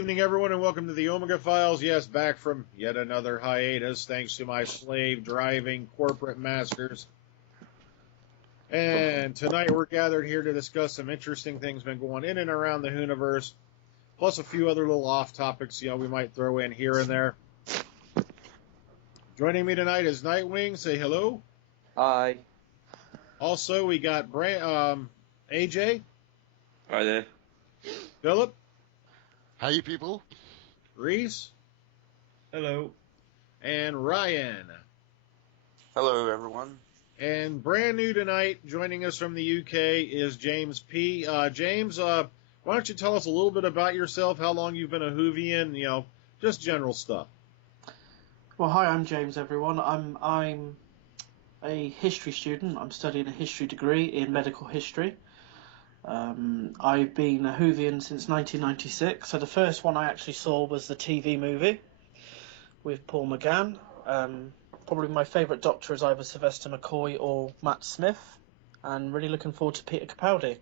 evening, everyone, and welcome to the Omega Files. Yes, back from yet another hiatus, thanks to my slave-driving corporate masters. And tonight we're gathered here to discuss some interesting things been going in and around the Hooniverse, plus a few other little off-topics, we might throw in here and there. Joining me tonight is Nightwing. Say hello. Hi. Also, we got AJ. Hi there. Phillip. How you people? Rees. Hello. And Ryan. Hello, everyone. And brand new tonight, joining us from the UK, is James P. James, why don't you tell us a little bit about yourself, how long you've been a Whovian, just general stuff. Well, hi, I'm James, everyone. I'm a history student. I'm studying a history degree in medical history. I've been a Whovian since 1996. So the first one I actually saw was the TV movie with Paul McGann. Probably my favourite Doctor is either Sylvester McCoy or Matt Smith. And really looking forward to Peter Capaldi.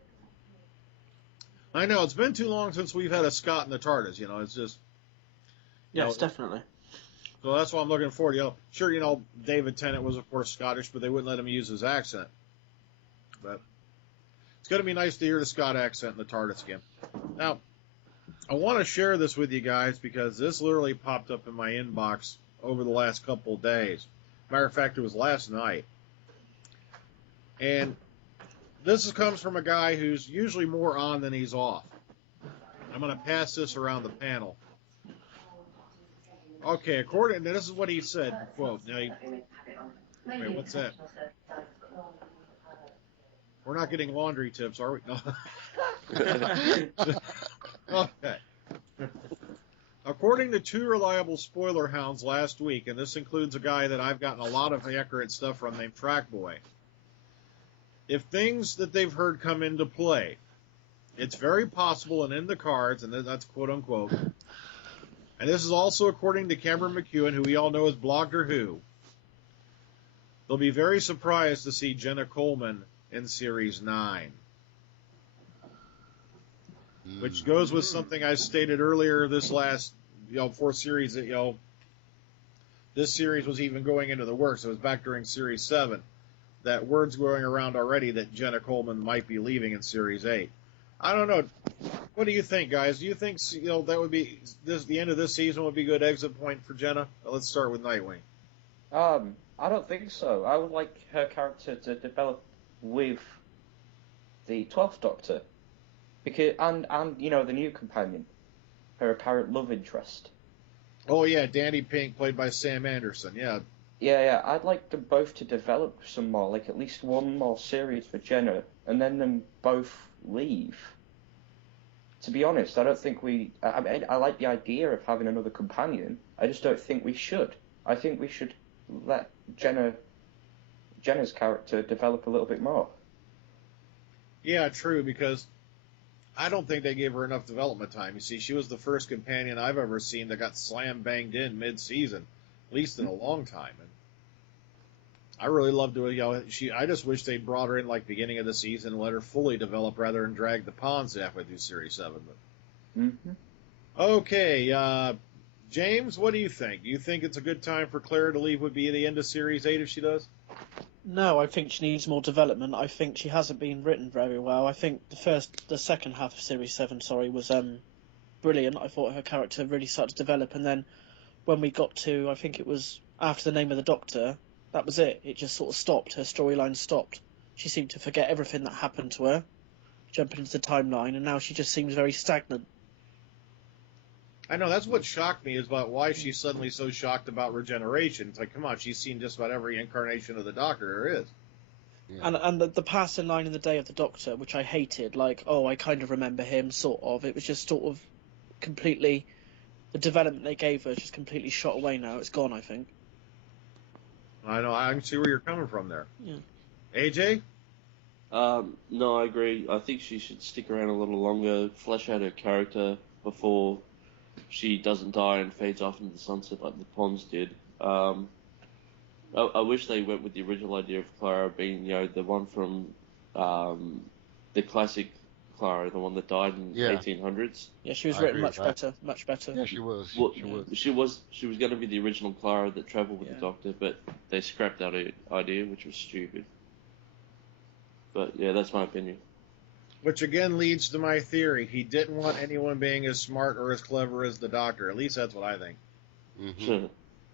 I know, it's been too long since we've had a Scot in the TARDIS, it's just... Yes, definitely. So that's what I'm looking forward to. Sure, David Tennant was, of course, Scottish, but they wouldn't let him use his accent. But it's going to be nice to hear the Scot accent in the TARDIS again. Now, I want to share this with you guys because this literally popped up in my inbox over the last couple of days. Matter of fact, it was last night. And this comes from a guy who's usually more on than he's off. I'm going to pass this around the panel. Okay, this is what he said, quote. Now, wait, what's that? We're not getting laundry tips, are we? No. Okay. According to two reliable spoiler hounds last week, and this includes a guy that I've gotten a lot of accurate stuff from named Trackboy, if things that they've heard come into play, it's very possible and in the cards, and that's quote-unquote, and this is also according to Cameron McEwen, who we all know as Blogger Who, they'll be very surprised to see Jenna Coleman in Series 9. Which goes with something I stated earlier this last, fourth series that, this series was even going into the works. It was back during Series 7. That word's going around already that Jenna Coleman might be leaving in Series 8. I don't know. What do you think, guys? Do you think, that would be, the end of this season would be a good exit point for Jenna? Let's start with Nightwing. I don't think so. I would like her character to develop with the 12th Doctor. Because, and the new companion, her apparent love interest. Oh yeah, Danny Pink, played by Sam Anderson. Yeah. Yeah. I'd like them both to develop some more, like at least one more series for Jenna, and then them both leave. To be honest, I don't think I like the idea of having another companion. I just don't think we should. I think we should let Jenna's character develop a little bit more. Yeah, true, because I don't think they gave her enough development time. You see, she was the first companion I've ever seen that got slam-banged in mid-season, at least in a long time. And I really loved it. I just wish they'd brought her in like beginning of the season and let her fully develop rather than drag the pawns halfway through Series 7. But... Okay, James, what do you think? Do you think it's a good time for Clara to leave would be the end of Series 8 if she does? No, I think she needs more development. I think she hasn't been written very well. I think the second half of Series 7, was brilliant. I thought her character really started to develop, and then when we got to, I think it was after the name of the Doctor, that was it. It just sort of stopped. Her storyline stopped. She seemed to forget everything that happened to her, jumping into the timeline, and now she just seems very stagnant. I know, that's what shocked me, is about why she's suddenly so shocked about regeneration. It's like, come on, she's seen just about every incarnation of the Doctor there is. Yeah. And the passing line in the Day of the Doctor, which I hated, like, I kind of remember him, sort of. It was just sort of completely, the development they gave her just completely shot away now. It's gone, I think. I know, I can see where you're coming from there. Yeah. AJ? No, I agree. I think she should stick around a little longer, flesh out her character before she doesn't die and fades off into the sunset like the Ponds did. I wish they went with the original idea of Clara being, the one from the classic Clara, the one that died in the Yeah. 1800s. Yeah, she was I written agree with much that. better. Yeah, she was. Well, She was. she was going to be the original Clara that travelled with Yeah. the Doctor, but they scrapped that idea, which was stupid. But yeah, that's my opinion. Which again leads to my theory. He didn't want anyone being as smart or as clever as the Doctor. At least that's what I think. Mm-hmm.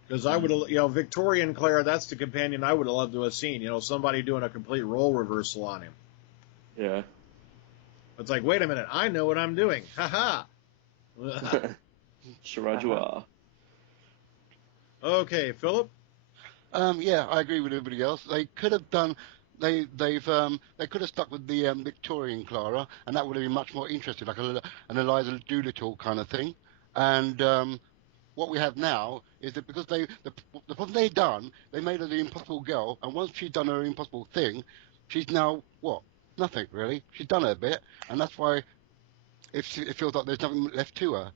Because I would, Victoria and Claire, that's the companion I would have loved to have seen. Somebody doing a complete role reversal on him. Yeah. It's like, wait a minute, I know what I'm doing. Ha ha. Shirajua. Okay, Philip? Yeah, I agree with everybody else. They could have done. They could have stuck with the Victorian Clara, and that would have been much more interesting, like an Eliza Doolittle kind of thing. And what we have now is that because the problem they done, they made her the impossible girl, and once she's done her impossible thing, she's now what? Nothing really. She's done her bit, and that's why it feels like there's nothing left to her.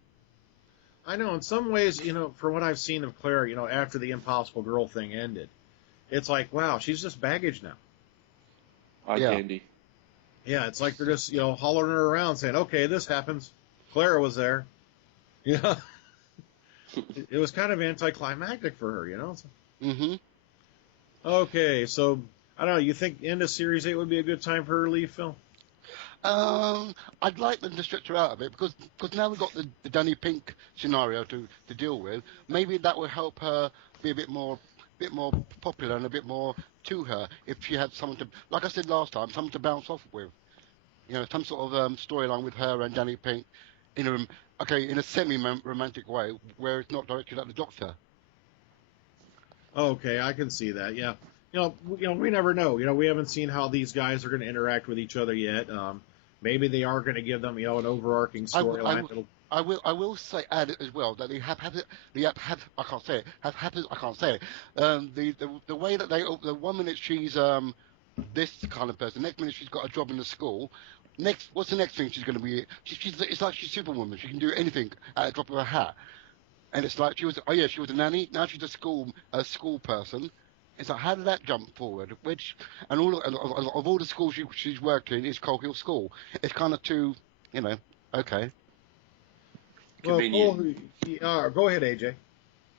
I know, in some ways, from what I've seen of Claire, after the Impossible Girl thing ended, it's like, wow, she's just baggage now. Eye Yeah. candy. Yeah, it's like they're just, hollering her around saying, okay, this happens. Clara was there. Yeah. It was kind of anticlimactic for her, Mm-hmm. Okay, so, I don't know, you think end of Series 8 would be a good time for her to leave, Phil? I'd like them to stretch her out a bit because now we've got the Danny Pink scenario to deal with. Maybe that will help her be a bit more popular and a bit more to her if she had someone to, like I said last time, someone to bounce off with. Some sort of storyline with her and Danny Pink in a semi-romantic way where it's not directed at the Doctor. Okay, I can see that, yeah. We never know. We haven't seen how these guys are going to interact with each other yet. Maybe they are going to give them, an overarching storyline. I will say add it as well that they have I can't say it. The way that the 1 minute she's this kind of person, next minute she's got a job in the school. What's the next thing she's going to be? It's like she's Superwoman. She can do anything at a drop of a hat. And it's like she was a nanny. Now she's a school person. It's like, how did that jump forward? And of all the schools she's worked in, is Coal Hill School. It's kind of too, okay. Convenient. Well, go ahead, AJ.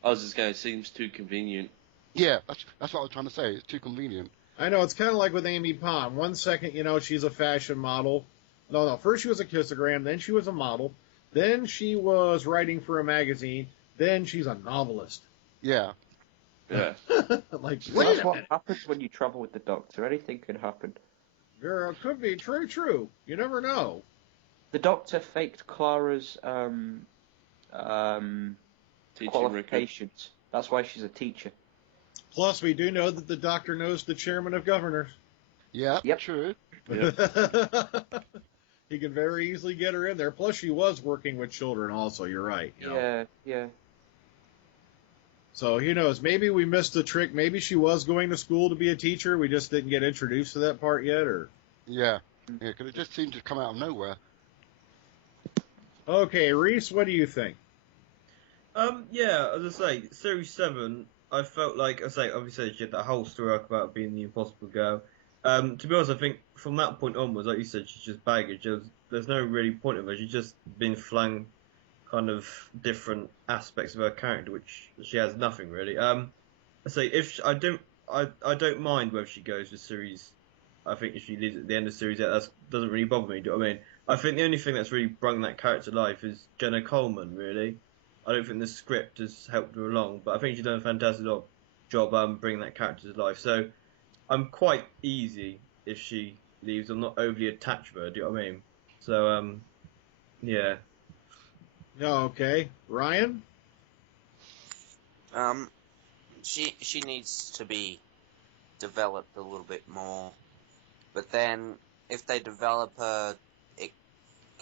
I was just going, it seems too convenient. Yeah, that's what I was trying to say. It's too convenient. I know, it's kind of like with Amy Pond. 1 second, she's a fashion model. No, first she was a kissogram, then she was a model, then she was writing for a magazine, then she's a novelist. Yeah. Yeah. Like, That's wait a what minute. happens when you travel with the Doctor. Anything can happen. Girl, could be true. You never know. The Doctor faked Clara's Teaching qualifications. record. That's why she's a teacher. Plus, we do know that the Doctor knows the chairman of governors. Yeah. Yep. True. Yep. He can very easily get her in there. Plus, she was working with children also, you're right. Yeah. So, who knows? Maybe we missed the trick. Maybe she was going to school to be a teacher. We just didn't get introduced to that part yet, or... Yeah. Yeah, because it just seemed to come out of nowhere. Okay, Rees, what do you think? Yeah, as I say, Series 7, I felt like, obviously she had that whole story arc about being the Impossible Girl. To be honest, I think from that point onwards, like you said, she's just baggage. There's no really point of her. She's just been flung kind of different aspects of her character, which she has nothing really. I don't mind whether she goes to series. I think if she leaves at the end of series 8, that doesn't really bother me. Do you know what I mean? I think the only thing that's really brought that character to life is Jenna Coleman. Really, I don't think the script has helped her along, but I think she's done a fantastic job bringing that character to life. So I'm quite easy if she leaves. I'm not overly attached to her. Do you know what I mean? So yeah. Okay, Ryan? She needs to be developed a little bit more. But then, if they develop her, it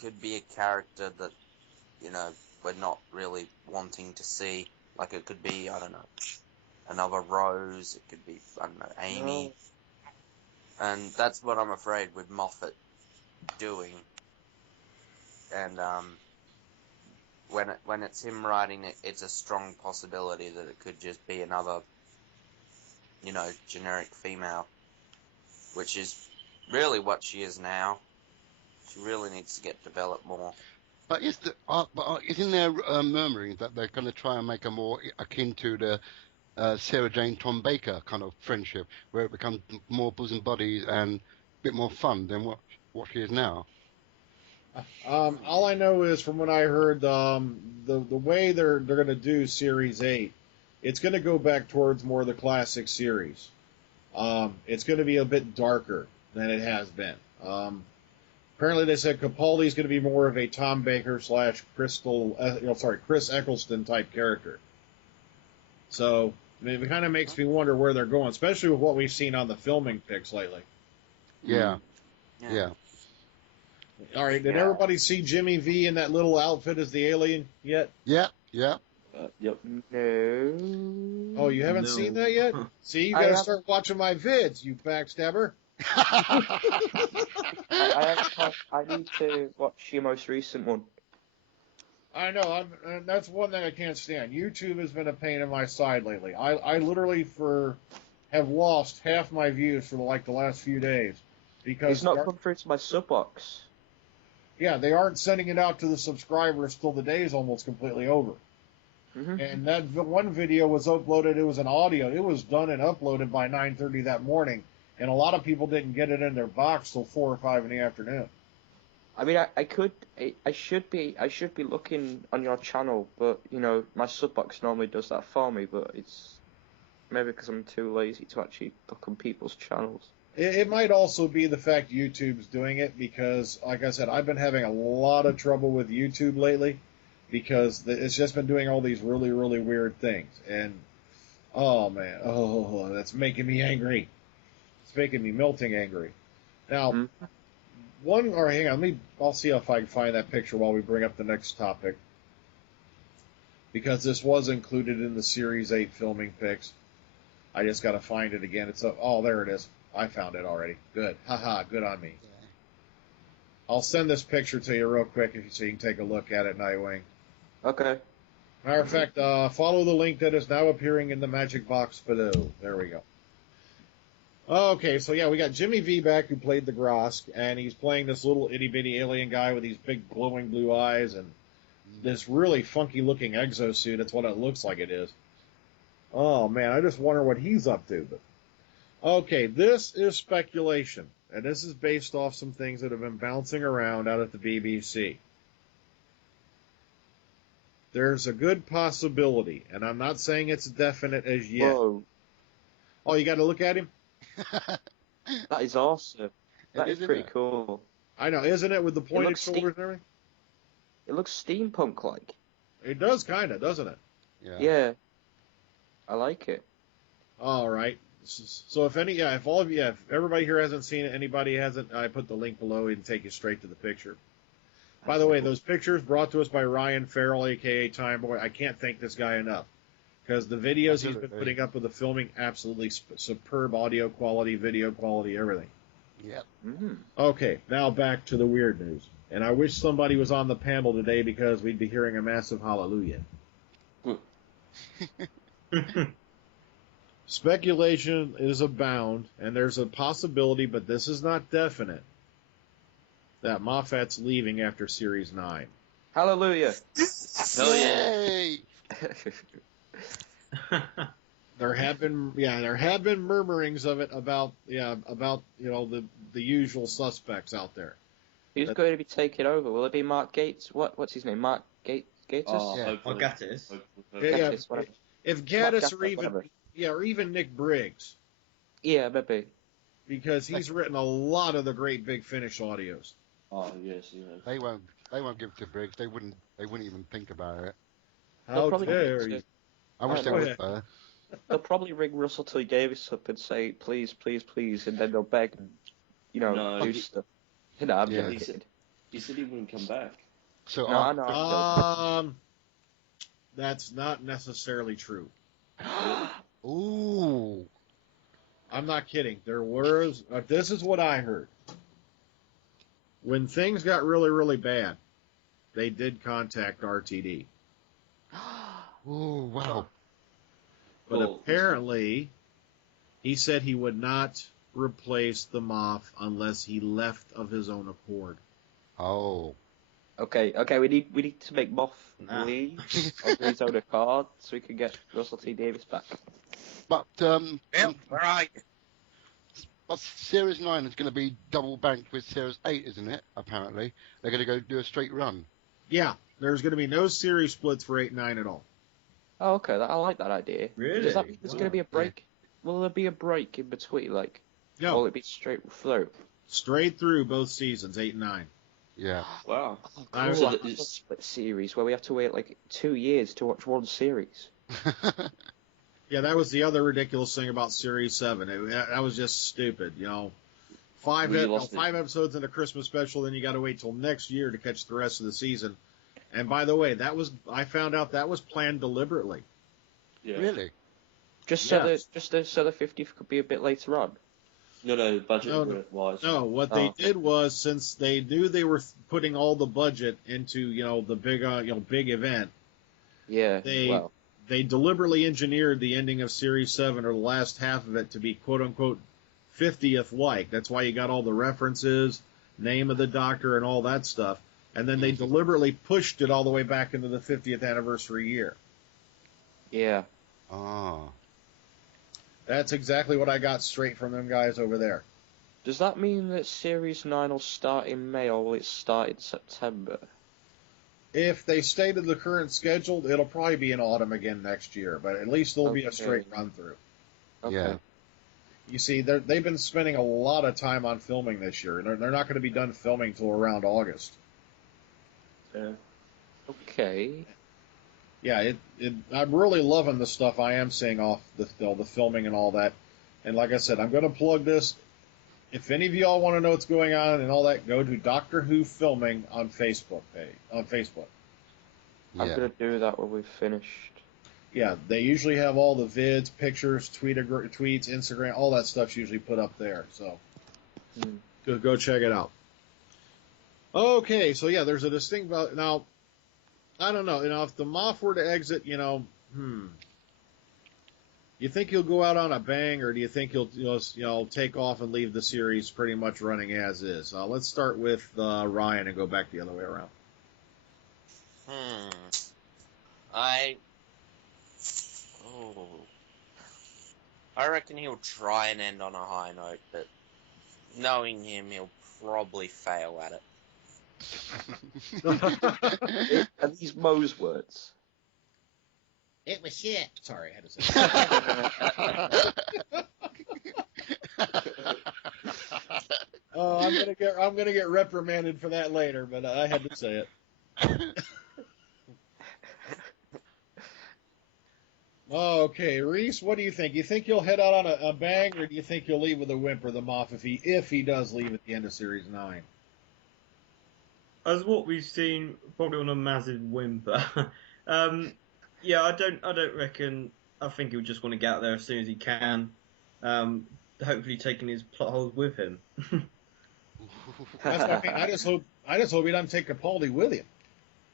could be a character that, we're not really wanting to see. Like, it could be, I don't know, another Rose, it could be, I don't know, Amy. And that's what I'm afraid with Moffat doing. And, when it's him writing it, it's a strong possibility that it could just be another, generic female, which is really what she is now. She really needs to get developed more. But isn't there murmuring that they're going to try and make her more akin to the Sarah Jane Tom Baker kind of friendship, where it becomes more bosom buddies and a bit more fun than what she is now? All I know is from what I heard, the way they're going to do Series 8, it's going to go back towards more of the classic series. It's going to be a bit darker than it has been. Apparently, they said Capaldi is going to be more of a Tom Baker / Chris Eccleston type character. So it kind of makes me wonder where they're going, especially with what we've seen on the filming pics lately. Yeah. All right, did everybody see Jimmy V in that little outfit as the alien yet? Yeah. Yep. No. Oh, you haven't seen that yet? See, you got to start watching my vids, you backstabber. I need to watch your most recent one. I know. That's one thing I can't stand. YouTube has been a pain in my side lately. I literally have lost half my views for the last few days because It's not come through to my sub box. Yeah, they aren't sending it out to the subscribers till the day is almost completely over. Mm-hmm. And that one video was uploaded. It was an audio. It was done and uploaded by 9:30 that morning, and a lot of people didn't get it in their box till 4 or 5 in the afternoon. I mean, I should be looking on your channel, but my sub box normally does that for me. But it's maybe because I'm too lazy to actually look on people's channels. It might also be the fact YouTube's doing it because, like I said, I've been having a lot of trouble with YouTube lately because it's just been doing all these really, really weird things. And, oh, man, that's making me angry. It's making me melting angry. Now, hang on, I'll see if I can find that picture while we bring up the next topic. Because this was included in the Series 8 filming pics. I just got to find it again. There it is. I found it already. Good. Haha, good on me. Yeah. I'll send this picture to you real quick so you can take a look at it, Nightwing. Okay. Matter of fact, follow the link that is now appearing in the Magic Box below. There we go. Okay, so yeah, we got Jimmy V back who played the Grosk, and he's playing this little itty-bitty alien guy with these big glowing blue eyes and this really funky-looking exosuit. That's what it looks like it is. Oh, man, I just wonder what he's up to. But okay, this is speculation, and this is based off some things that have been bouncing around out at the BBC. There's a good possibility, and I'm not saying it's definite as yet. Whoa. Oh, you got to look at him? That is awesome. That is pretty it? cool. I know, isn't it, with the pointed looks shoulders and everything? It looks steampunk-like. It does, kind of, doesn't it? Yeah. I like it. All right. So if everybody here hasn't seen it, anybody hasn't, I put the link below and take you straight to the picture. By the way, those pictures brought to us by Ryan Farrell, a.k.a. Time Boy. I can't thank this guy enough. Because the videos he's been putting up with the filming, absolutely superb audio quality, video quality, everything. Yep. Mm-hmm. Okay, now back to the weird news. And I wish somebody was on the panel today because we'd be hearing a massive hallelujah. Speculation is abound, and there's a possibility, but this is not definite, that Moffat's leaving after Series 9. Hallelujah. Hell yeah. Yay! There have been murmurings of it about the usual suspects out there. Who's going to be taking over? Will it be Mark Gates? What's his name? Mark Gates? Oh, Yeah. hopefully. Or Gattis. Yeah, Gates, whatever. if Gaddis Gaddis, or even Nick Briggs, Yeah, maybe. because he's written a lot of the great Big Finish audios. Oh yes, yeah. They won't give it to Briggs. They wouldn't even think about it. How probably dare do you? it. I wish they Go would. ahead. They'll probably ring Russell T Davies up and say, please, please, please, and then they'll beg and, No, do stuff. No, I'm Yeah. joking. He said he wouldn't come back. So No, I know. That's not necessarily true. Ooh. I'm not kidding. There was. This is what I heard. When things got really, really bad, they did contact RTD. Ooh, wow. But Well, apparently, he said he would not replace the Moff unless he left of his own accord. Oh. Okay, we need to make Moff Nah. leave on his own card so we can get Russell T Davies back. But Bill, where are you? but Series 9 is going to be double banked with Series 8, isn't it? Apparently, they're going to go do a straight run. Yeah, there's going to be no series splits for 8 and 9 at all. Oh, okay, I like that idea. Really? Does that mean there's going to be a Wow. break? Will there be a break in between? Like, No, will it be straight through? straight through both seasons, 8 and 9. Yeah. Wow. Oh, I- cool. So I that love is- a split series where we have to wait like 2 years to watch one series. Yeah, that was the other ridiculous thing about Series 7. That was just stupid, Five Really lost it. episodes in a Christmas special, then you got to wait till next year to catch the rest of the season. And by the way, I found out that was planned deliberately. Yeah. Really? Just so Yes. so the 50th could be a bit later on. No, budget No. wise. No, what they did was, since they knew they were putting all the budget into, the big, big event, Yeah. they deliberately engineered the ending of Series 7 or the last half of it to be quote-unquote 50th like. That's why you got all the references, name of the doctor, and all that stuff. And then they deliberately pushed it all the way back into the 50th anniversary year. Yeah. Ah. That's exactly what I got straight from them guys over there. Does that mean that Series 9 will start in May or will it start in September? If they stay to the current schedule, it'll probably be in autumn again next year, but at least there'll be a Okay. straight run-through. Okay. Yeah. You see, they've been spending a lot of time on filming this year, and they're not going to be done filming till around August. Yeah. Okay. Yeah, I'm really loving the stuff I am seeing off the filming and all that. And like I said, I'm going to plug this. If any of y'all want to know what's going on and all that, go to Doctor Who Filming on Facebook. I'm Yeah. gonna do that when we've finished. Yeah, they usually have all the vids, pictures, tweets, Instagram, all that stuff's usually put up there. So go check it out. Okay, so yeah, there's a distinct value. Now, I don't know. If the Moff were to exit, you think he'll go out on a bang, or do you think he'll take off and leave the series pretty much running as is? Let's start with Ryan and go back the other way around. I reckon he'll try and end on a high note, but knowing him, he'll probably fail at it. Are these Mo's words? It was shit. Sorry, I had to say that. Oh, I'm gonna get reprimanded for that later, but I had to say it. Okay, Rees, what do you think? You think he'll head out on a bang, or do you think he'll leave with a whimper, the Moff, if he does leave at the end of Series 9? As what we've seen, probably on a massive whimper. Yeah, I don't reckon. I think he'll just want to get out there as soon as he can. Hopefully, taking his plot holes with him. That's what I mean. I just hope he doesn't take Capaldi with him.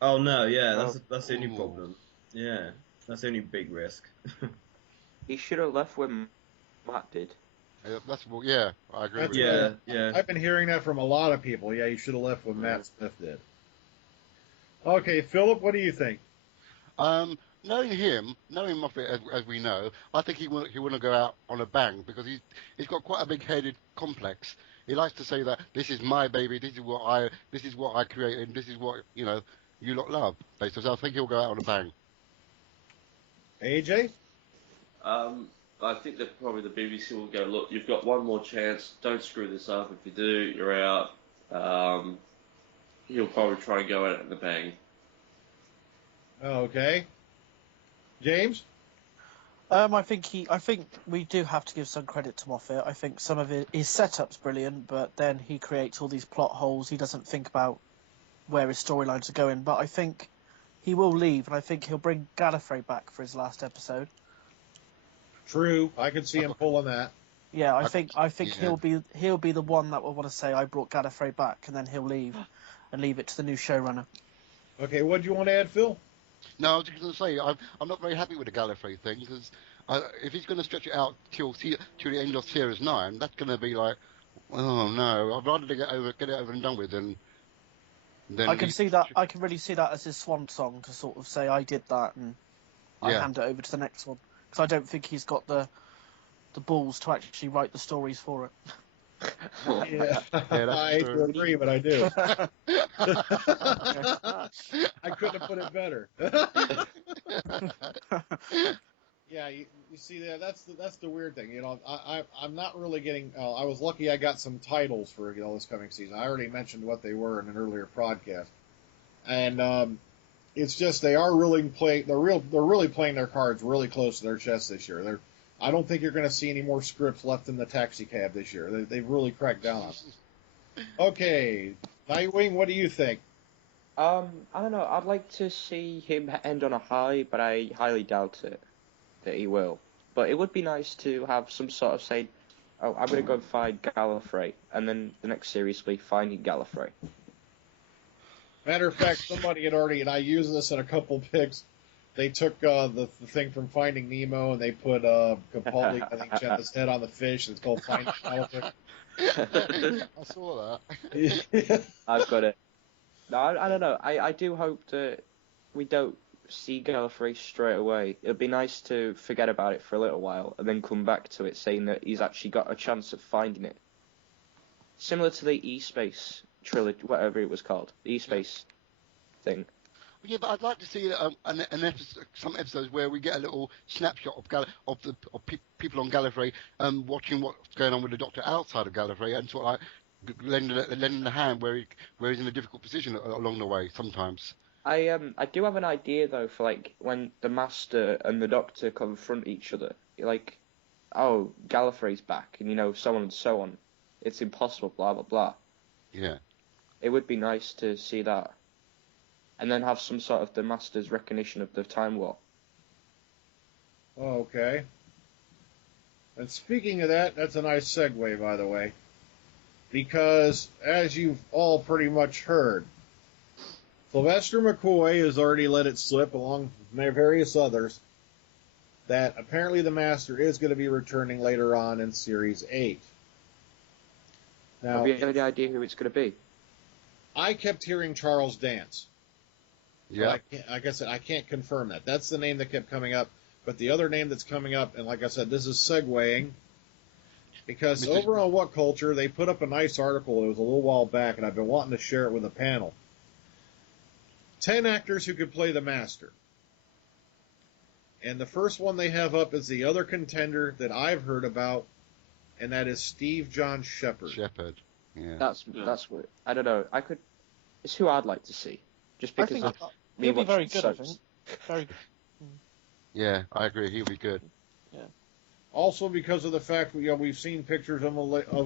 Oh no, yeah, that's the only Ooh. problem. Yeah, that's the only big risk. He should have left when Matt did. Yeah, I agree with you. yeah. I've been hearing that from a lot of people. Yeah, you should have left when Matt Smith did. Okay, Philip, what do you think? Knowing Moffat as we know, I think he want to go out on a bang because he's got quite a big-headed complex. He likes to say that this is my baby, this is what I created, this is what you lot love. Basically, so I think he'll go out on a bang. AJ? I think that probably the BBC will go, look, you've got one more chance, don't screw this up. If you do, you're out. He'll probably try and go out in the bang. Okay. James? I think we do have to give some credit to Moffat. I think some of his setup's brilliant, but then he creates all these plot holes. He doesn't think about where his storylines are going. But I think he will leave, and I think he'll bring Gallifrey back for his last episode. True. I could see him pulling that. Yeah, I think yeah. he'll be the one that will want to say I brought Gallifrey back, and then he'll leave and leave it to the new showrunner. Okay, what do you want to add, Phil? No, I was just going to say I'm not very happy with the Gallifrey thing because if he's going to stretch it out till the end of Series 9, that's going to be like, oh no, I'd rather get it over and done with than Then I can see that. I can really see that as his swan song to sort of say, "I did that," and I Yeah. hand it over to the next one, because I don't think he's got the balls to actually write the stories for it. Yeah, Yeah, that's I hate true. to agree, but I do. I couldn't have put it better. Yeah, you see that's the weird thing. I'm not really getting. I was lucky I got some titles for this coming season. I already mentioned what they were in an earlier podcast, and it's just they are really playing. They're really playing their cards really close to their chest this year. I don't think you're going to see any more scripts left in the taxi cab this year. They've really cracked down on it. Okay, Nightwing, what do you think? I don't know. I'd like to see him end on a high, but I highly doubt it that he will. But it would be nice to have some sort of saying, "Oh, I'm going to go and find Gallifrey," and then the next series will be finding Gallifrey. Matter of fact, somebody had already, and I used this in a couple pics. They took the thing from Finding Nemo and they put Capaldi, I think, Jenna's head on the fish. It's called Finding Gallifrey. I saw that. Yeah. I've got it. No, I don't know. I do hope that we don't see Gallifrey straight away. It'd be nice to forget about it for a little while and then come back to it saying that he's actually got a chance of finding it. Similar to the E-Space trilogy, whatever it was called. The E-Space thing. Yeah, but I'd like to see an episode, some episodes where we get a little snapshot of people on Gallifrey, watching what's going on with the Doctor outside of Gallifrey, and sort of like lending a hand where he's in a difficult position along the way sometimes. I do have an idea though for like when the Master and the Doctor confront each other. Like, oh, Gallifrey's back, and so on and so on. It's impossible, blah blah blah. Yeah. It would be nice to see that. And then have some sort of the Master's recognition of the Time War. Okay. And speaking of that, that's a nice segue, by the way. Because, as you've all pretty much heard, Sylvester McCoy has already let it slip, along with various others, that apparently the Master is going to be returning later on in Series 8. Now, Have you any idea who it's going to be? I kept hearing Charles Dance. Yeah. Like I said, I can't confirm that. That's the name that kept coming up. But the other name that's coming up, and like I said, this is segueing, because over on What Culture, they put up a nice article. It was a little while back, and I've been wanting to share it with a panel. 10 actors who could play the Master. And the first one they have up is the other contender that I've heard about, and that is Steve John Shepherd. Shepherd. Yeah. That's what I don't know. It's who I'd like to see, just I because think of me he'll be very watching good. I soaps. think very. Yeah, I agree. He'll be good. Also because of the fact we've seen pictures of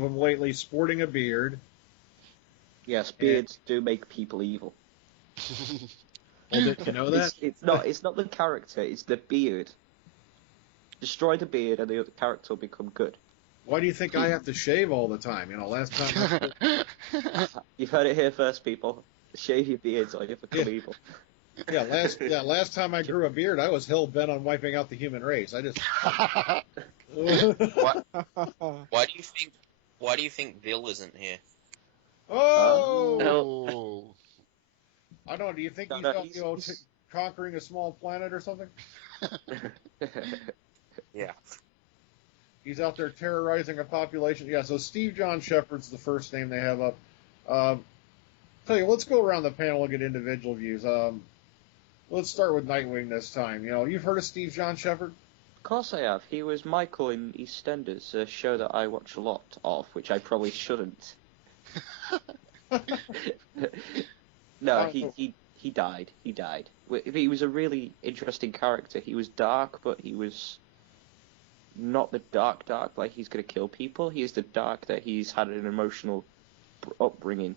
him lately sporting a beard. Yes, beards do make people evil. Well, did you know that? It's not the character. It's the beard. Destroy the beard, and the other character will become good. Why do you think I have to shave all the time? Last time. You've heard it here first, people. Shave your beards, or you become evil. Last time I grew a beard, I was hell bent on wiping out the human race. I just. Why do you think Bill isn't here? Oh! I don't know. Do you think No, he's out, conquering a small planet or something? Yeah. He's out there terrorizing a population. Yeah, so Steve John Shepherd's the first name they have up. Tell you, let's go around the panel and get individual views. Let's start with Nightwing this time. You've heard of Steve John Shepherd? Of course I have. He was Michael in EastEnders, a show that I watch a lot of, which I probably shouldn't. No, he died. He died. He was a really interesting character. He was dark, but he was not the dark, like he's going to kill people. He is the dark that he's had an emotional upbringing.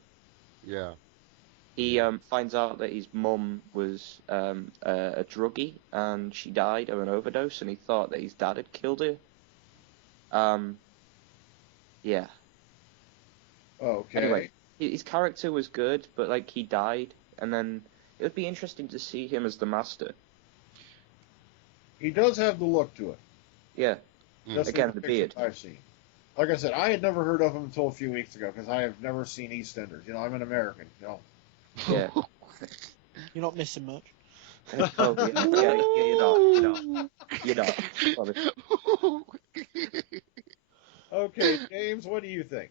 Yeah. He finds out that his mum was a druggie and she died of an overdose, and he thought that his dad had killed her. Yeah. Okay. Anyway, his character was good, but he died, and then it would be interesting to see him as the Master. He does have the look to it. Yeah. Just Again, in the beard. I've seen. Like I said, I had never heard of him until a few weeks ago because I have never seen EastEnders. I'm an American. Yeah. You're not missing much. Oh, yeah, you're not. Sorry. Okay, James, what do you think?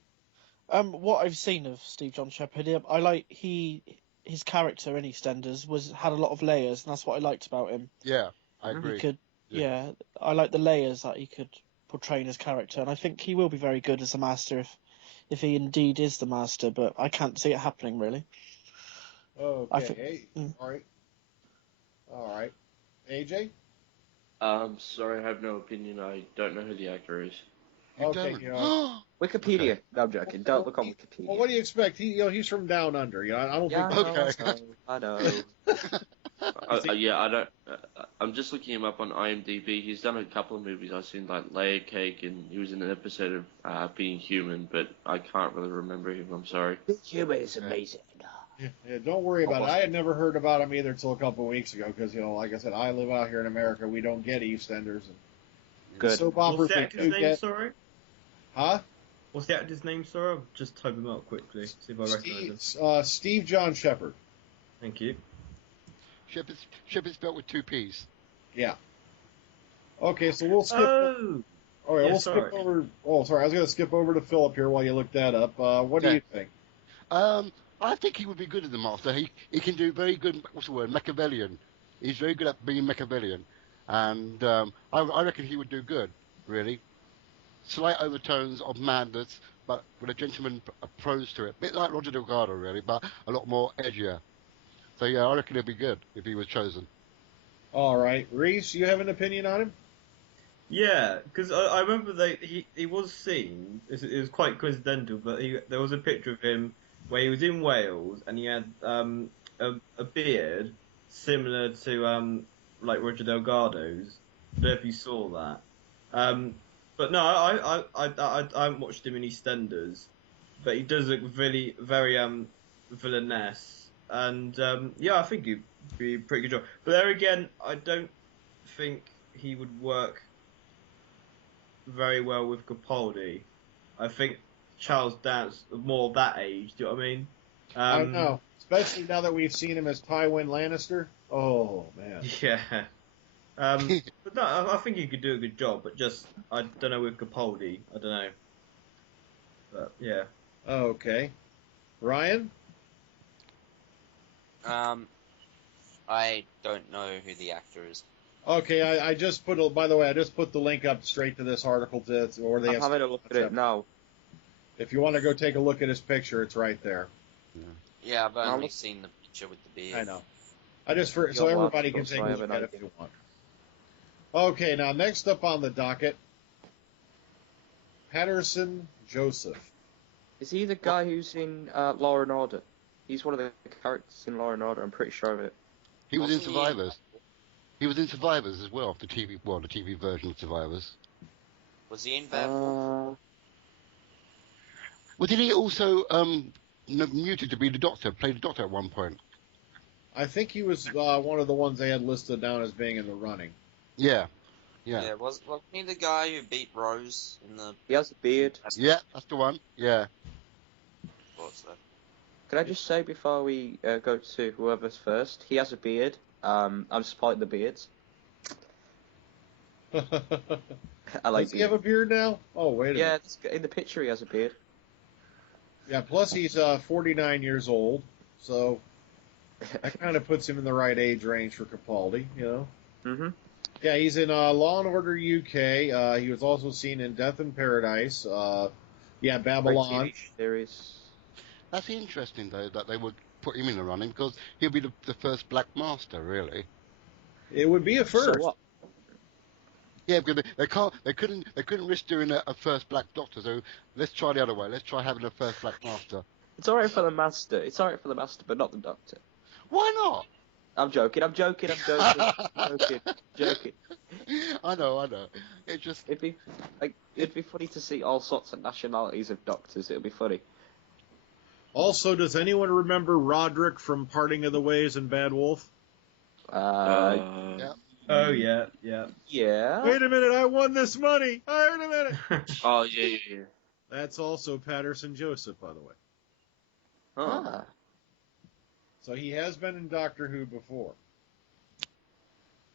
What I've seen of Steve John Shepherd, I like his character in EastEnders had a lot of layers, and that's what I liked about him. Yeah, I He agree. could, yeah, I like the layers that he could portray in his character, and I think he will be very good as a master if he indeed is the master. But I can't see it happening really. Okay, Mm. all right. AJ? Sorry, I have no opinion. I don't know who the actor is. You Okay, don't. you know. Wikipedia. Okay. No, I'm joking. Don't look on Wikipedia. Well, what do you expect? He's from down under. You know, I don't Yeah, think. I know. Yeah, I don't. I'm just looking him up on IMDb. He's done a couple of movies. I've seen like Layer Cake, and he was in an episode of Being Human, but I can't really remember him. I'm sorry. Human is amazing. Yeah, don't worry about it. I had never heard about him either until a couple of weeks ago because, you know, like I said, I live out here in America. We don't get EastEnders. And Good. soap What's operas the we actor's do name, get. sorry? Huh? What's the actor's name, sorry? I'll just type him out quickly, see if I recognise him. Steve John Shepherd. Thank you. Shepherd's spelled with 2 P's. Yeah. Okay, so we'll skip. Oh! All right, yeah, we'll sorry. skip over. Oh, sorry, I was going to skip over to Phillip here while you look that up. What do you think? I think he would be good as the master. He can do very good. What's the word? Machiavellian. He's very good at being Machiavellian, and I reckon he would do good. Really, slight overtones of madness, but with a gentleman approach to it. A bit like Roger Delgado, really, but a lot more edgier. So yeah, I reckon it'd be good if he was chosen. All right, Rees, you have an opinion on him? Yeah, because I remember he was seen. It was quite coincidental, but there was a picture of him where he was in Wales and he had a beard similar to like Roger Delgado's. I don't know if you saw that. But no, I haven't watched him in EastEnders, but he does look very villainous, and yeah, I think he'd be a pretty good job. But there again, I don't think he would work very well with Capaldi. I think Charles Dance more of that age. Do you know what I mean? I know, especially now that we've seen him as Tywin Lannister. Oh man. Yeah. But no, I think he could do a good job. But just I don't know with Capaldi. I don't know. But yeah. Okay, Ryan. I don't know who the actor is. Okay, I just put. By the way, I just put the link up straight to this article where they. I'm having a look at it now. If you want to go take a look at his picture, it's right there. Yeah, I've only seen the picture with the beard. I know. So everybody can take a look at it if you want. Okay, now next up on the docket, Patterson Joseph. Is he the guy who's in Law and Order? He's one of the characters in Law and Order. I'm pretty sure of it. He was in Wasn't he- Survivors. He was in Survivors as well, the TV version of Survivors. Was he in Bad Wolf? Well, did he also muted to be the Doctor, play the Doctor at one point? I think he was one of the ones they had listed down as being in the running. Yeah. Wasn't he the guy who beat Rose in the... He has a beard. Yeah, that's the one. Yeah. Thought so. Can I just say before we go to whoever's first, he has a beard. I'm supporting the beards. I like Does he have a beard now? Oh, wait a minute. Yeah, in the picture he has a beard. Yeah, plus he's 49 years old, so that kind of puts him in the right age range for Capaldi, you know? Mm-hmm. Yeah, he's in Law & Order UK. He was also seen in Death in Paradise. Babylon. Great TV series. That's interesting, though, that they would put him in the running, because he'll be the first Black Master, really. It would be a first. So what? Yeah, because they couldn't risk doing a first Black Doctor, so let's try the other way. Let's try having a first Black Master. It's alright for the Master. It's alright for the Master, but not the Doctor. Why not? I'm joking. I know. It just... It'd be funny to see all sorts of nationalities of Doctors. It'll be funny. Also, does anyone remember Roderick from Parting of the Ways and Bad Wolf? Yeah. Oh yeah. Yeah. Wait a minute, I won this money! Wait a minute! Oh yeah. That's also Patterson Joseph, by the way. Ah. So he has been in Doctor Who before.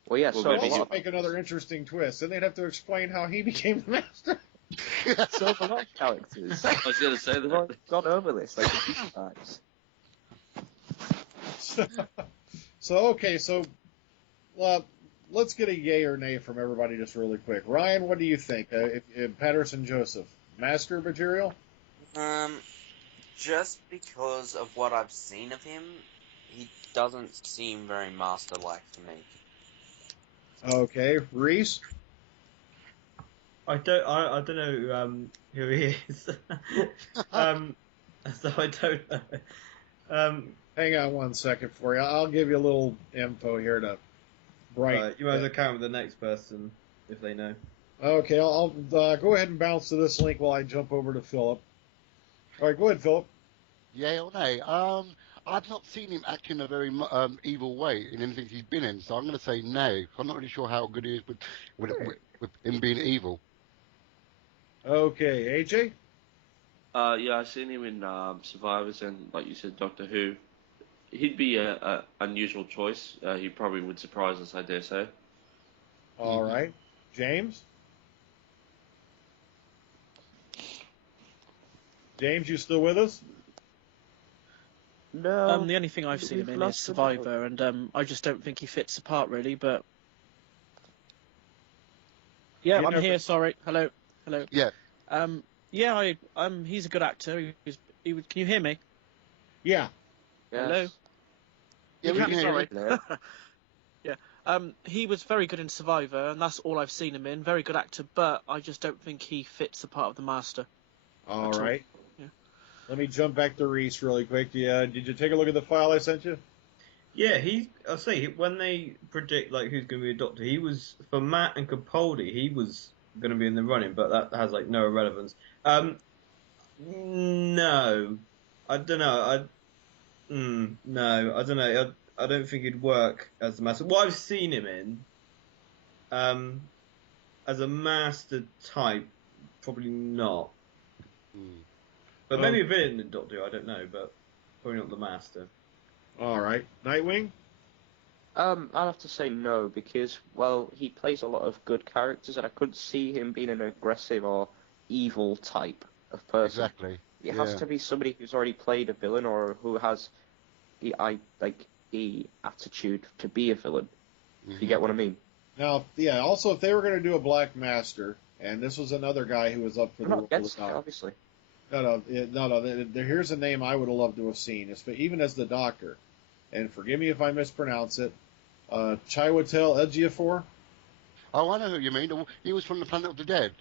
Well, yeah, Well, so They maybe also make another interesting twist. Then they'd have to explain how he became the Master. so have a lot of characters. I was going to say We've that. already gone over this, like the Beast Guys. So let's get a yay or nay from everybody just really quick. Ryan, what do you think? If Patterson Joseph, Master material? Just because of what I've seen of him, he doesn't seem very master-like to me. Okay, Rees? I don't know who he is. So I don't know. Hang on one second for you. I'll give you a little info here to brighten. You might as well count with the next person if they know. Okay, I'll go ahead and bounce to this link while I jump over to Phillip. All right, go ahead, Phillip. Yay or nay? I've not seen him act in a very evil way in anything he's been in, so I'm going to say nay. I'm not really sure how good he is with him being evil. Okay, AJ? Yeah, I've seen him in Survivors and, like you said, Doctor Who. He'd be a unusual choice. He probably would surprise us, I dare say. All right. James? James, you still with us? No. The only thing I've seen him in is Survivor, and I just don't think he fits the part really. But yeah, I'm here. Sorry. Hello. Yeah. Yeah. He's a good actor. Can you hear me? Yeah. Yes. Hello. Yeah, we can hear Sorry. you. Yeah. He was very good in Survivor, and that's all I've seen him in. Very good actor, but I just don't think he fits the part of the Master. All At all. right. Yeah. Let me jump back to Reese really quick. Did you take a look at the file I sent you? Yeah, I'll say when they predict like who's going to be a Doctor, he was for Matt and Capaldi. He was going to be in the running, but that has like no relevance. No, I don't know. No, I don't know. I don't think he'd work as the Master. What I've seen him in, as a Master type, probably not. But maybe a villain in Doctor Who, I don't know, but probably not the Master. All right. Nightwing? I'd have to say no, because, well, he plays a lot of good characters, and I couldn't see him being an aggressive or evil type of person. Exactly. It has to be somebody who's already played a villain, or who has the attitude to be a villain. If you get what I mean. Now, yeah, also, if they were going to do a Black Master, and this was another guy who was up for I'm the not role against of it, the obviously. No. Here's a name I would have loved to have seen, even as the Doctor. And forgive me if I mispronounce it. Chiwetel Ejiofor? Oh, I know who you mean. He was from the Planet of the Dead.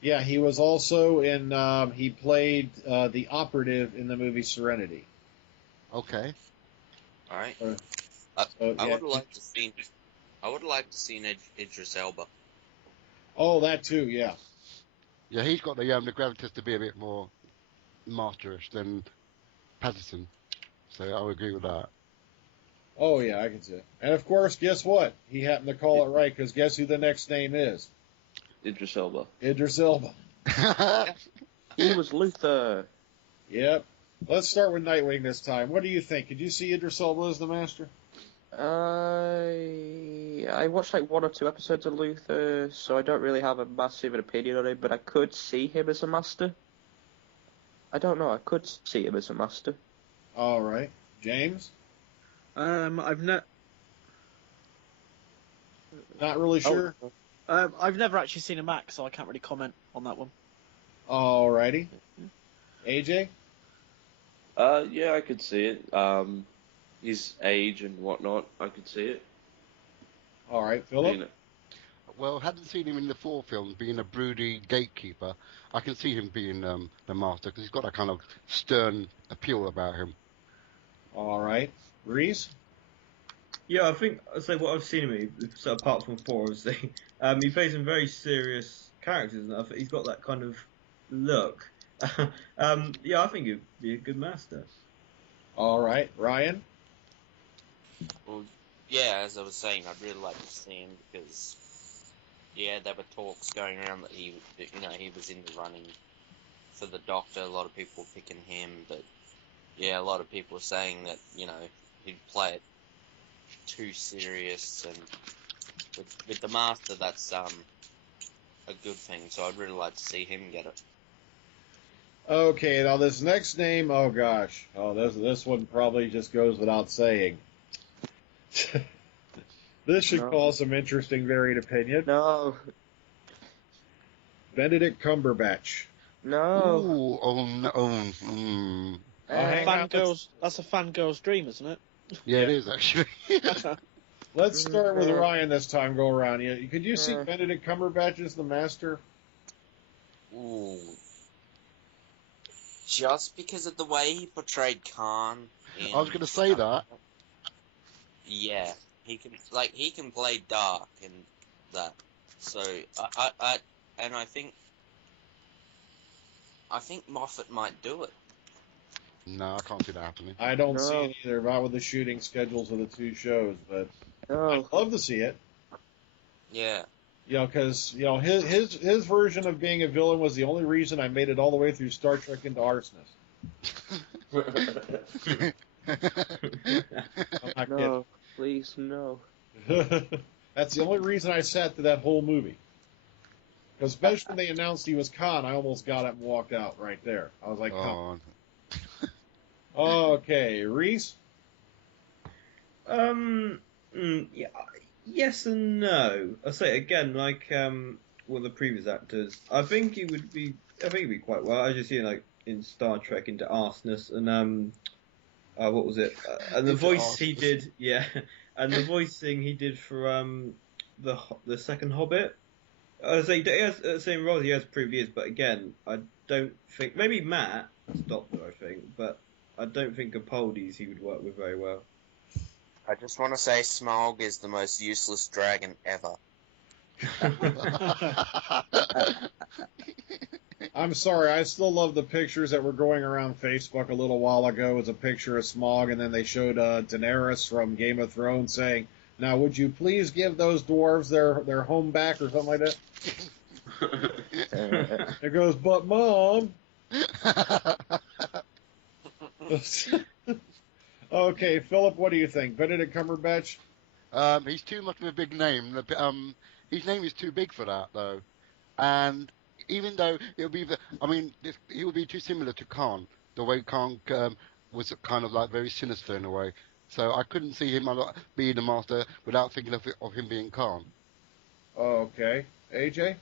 Yeah, he was also in. He played the operative in the movie Serenity. Okay. All right. I would like to see. I would like to see Idris Elba. Oh, that too. Yeah. Yeah, he's got the gravitas to be a bit more masterish than Patterson. So I would agree with that. Oh yeah, I can see it. And of course, guess what? He happened to call it right because guess who the next name is? Idris Elba. Idris Elba. He was Luther. Yep. Let's start with Nightwing this time. What do you think? Could you see Idris Elba as the Master? I watched like 1 or 2 episodes of Luther, so I don't really have a massive opinion on him, but I could see him as a Master. I don't know, I could see him as a Master. All right. James? I've Not really sure. I've never actually seen him act, so I can't really comment on that one. All righty. AJ? Yeah, I could see it. His age and whatnot, I could see it. All right. Phillip? Well, hadn't seen him in the 4 films being a broody gatekeeper. I can see him being the Master because he's got that kind of stern appeal about him. All right. Rees? Yeah, I think I'd say what I've seen him in, so apart from 4, obviously, he plays some very serious characters, and I think he's got that kind of look. Yeah, I think he'd be a good Master. All right. Ryan? Well, yeah, as I was saying, I'd really like to see him because, yeah, there were talks going around that he was in the running for the Doctor. A lot of people were picking him, but yeah, a lot of people were saying that he'd play it too serious, and with the Master, that's a good thing. So I'd really like to see him get it. Okay, now this next name, oh gosh, this one probably just goes without saying. This should cause some interesting varied opinion. No. Benedict Cumberbatch. No. Ooh, oh no. That's a fangirl's dream, isn't it? Yeah, it is actually. Let's start with Ryan this time. Go around. Could you see Benedict Cumberbatch as the Master? Ooh. Just because of the way he portrayed Khan. I was going to say that. Yeah, he can play dark and that. So I think Moffat might do it. No, I can't see that happening. I don't see it either. Not with the shooting schedules of the two shows, but I'd love to see it. Yeah. Because his version of being a villain was the only reason I made it all the way through Star Trek into Arsonist. I'm not No, please, no. kidding. That's the only reason I sat through that whole movie. Because especially when they announced he was Khan, I almost got up and walked out right there. I was like, Oh. Okay, Rees? Yeah, yes and no. I say again, like one of the previous actors. I think he'd be quite well. As you see, like in Star Trek into Arsonist, and what was it? And the voice he did, and the voicing he did for the second Hobbit. I say he has the same role he has previous, but again, I don't think maybe Matt Doctor. I think, but I don't think Capaldi's he would work with very well. I just want to say Smaug is the most useless dragon ever. I'm sorry, I still love the pictures that were going around Facebook a little while ago. It was a picture of Smaug, and then they showed Daenerys from Game of Thrones saying, "Now, would you please give those dwarves their home back," or something like that? It goes, "But Mom." Okay, Philip, what do you think? Benedict Cumberbatch? He's too much of a big name. His name is too big for that, though. And even though he would be too similar to Khan, the way Khan was kind of like very sinister in a way. So I couldn't see him being the Master without thinking of him being Khan. Okay. AJ?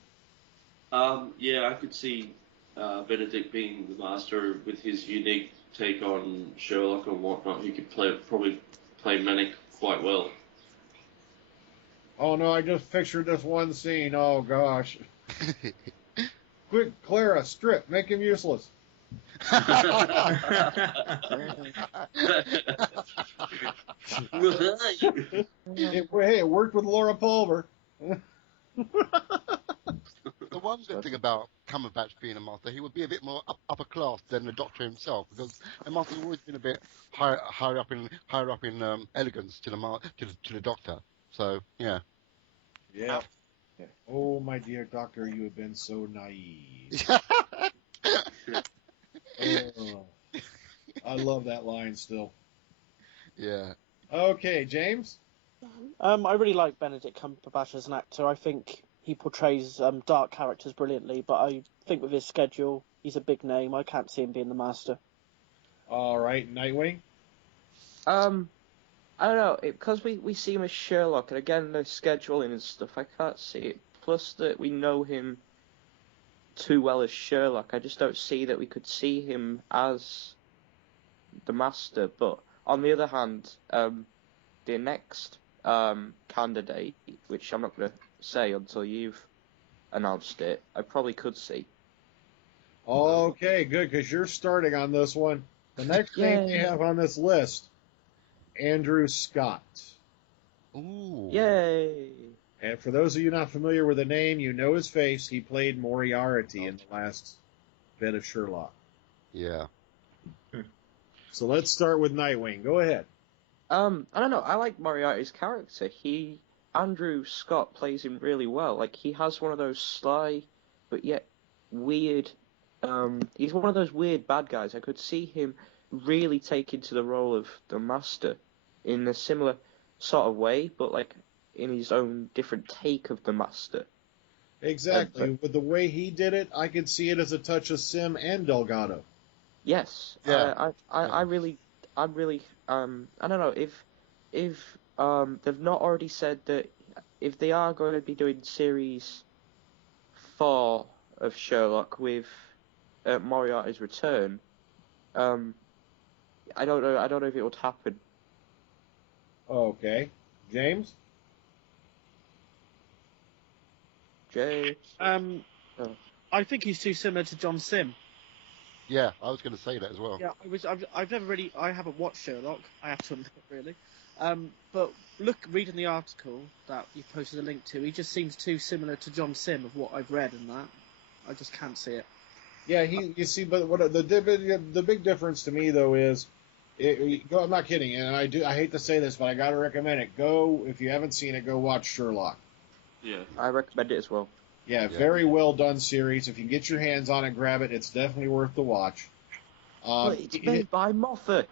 Yeah, I could see Benedict being the Master with his unique take on Sherlock and whatnot. He could probably play Manic quite well. Oh no, I just pictured this one scene. Oh gosh. Quick, Clara, strip, make him useless. It worked with Laura Palmer. The one good thing about Cumberbatch being a Master, he would be a bit more upper class than the Doctor himself, because the Master's always been a bit higher up in elegance to the Doctor. So yeah. Yeah. Oh, my dear Doctor, you have been so naive. Oh, I love that line still. Yeah. Okay, James? I really like Benedict Cumberbatch as an actor. I think he portrays dark characters brilliantly, but I think with his schedule, he's a big name. I can't see him being the Master. All right, Nightwing? I don't know, because we see him as Sherlock, and again, the scheduling and stuff, I can't see it. Plus that we know him too well as Sherlock, I just don't see that we could see him as the Master. But on the other hand, the next candidate, which I'm not going to say until you've announced it, I probably could see. Okay, good, because you're starting on this one. The next name we have on this list, Andrew Scott. Ooh. Yay! And for those of you not familiar with the name, you know his face. He played Moriarty in the last bit of Sherlock. Yeah. So let's start with Nightwing. Go ahead. I don't know. I like Moriarty's character. Andrew Scott plays him really well. Like, he has one of those sly, but yet weird. He's one of those weird bad guys. I could see him really taking to the role of the Master. in a similar sort of way, but like in his own different take of the Master. Exactly. With the way he did it, I could see it as a touch of Sim and Delgado. Yes. Yeah. I really, I don't know if they've not already said that if they are going to be doing series 4 of Sherlock with Moriarty's return, I don't know if it would happen. Okay. James? James. I think he's too similar to John Sim. Yeah, I was going to say that as well. Yeah, I've never really, I haven't watched Sherlock. I have to admit, really. But reading the article that you posted a link to, he just seems too similar to John Sim of what I've read and that. I just can't see it. Yeah, you see, but what the big difference to me though is, I'm not kidding, and I hate to say this, but I gotta recommend it. Go, if you haven't seen it, go watch Sherlock. Yeah. I recommend it as well. Yeah, very well done series. If you get your hands on it, grab it. It's definitely worth the watch. But it's made by Moffat.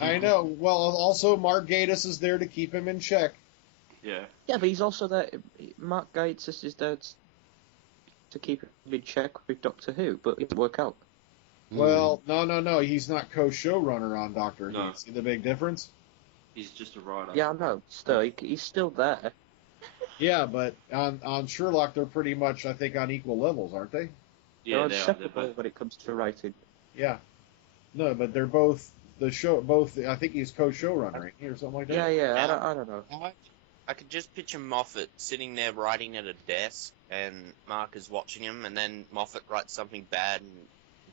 I know. Well, also Mark Gatiss is there to keep him in check. Yeah. Yeah, but he's also there. Mark Gatiss is there to keep him in check with Doctor Who, but it didn't work out. Well, no. He's not co-showrunner on Doctor Who. No. See the big difference? He's just a writer. Yeah, I know. Still, he's still there. Yeah, but on Sherlock, they're pretty much, I think, on equal levels, aren't they? Yeah, They're they are. inseparable when it comes to writing. Yeah. No, but they're both I think he's co-showrunner, ain't he, or something like that? Yeah. I don't know. I could just picture Moffat sitting there writing at a desk, and Mark is watching him, and then Moffat writes something bad, and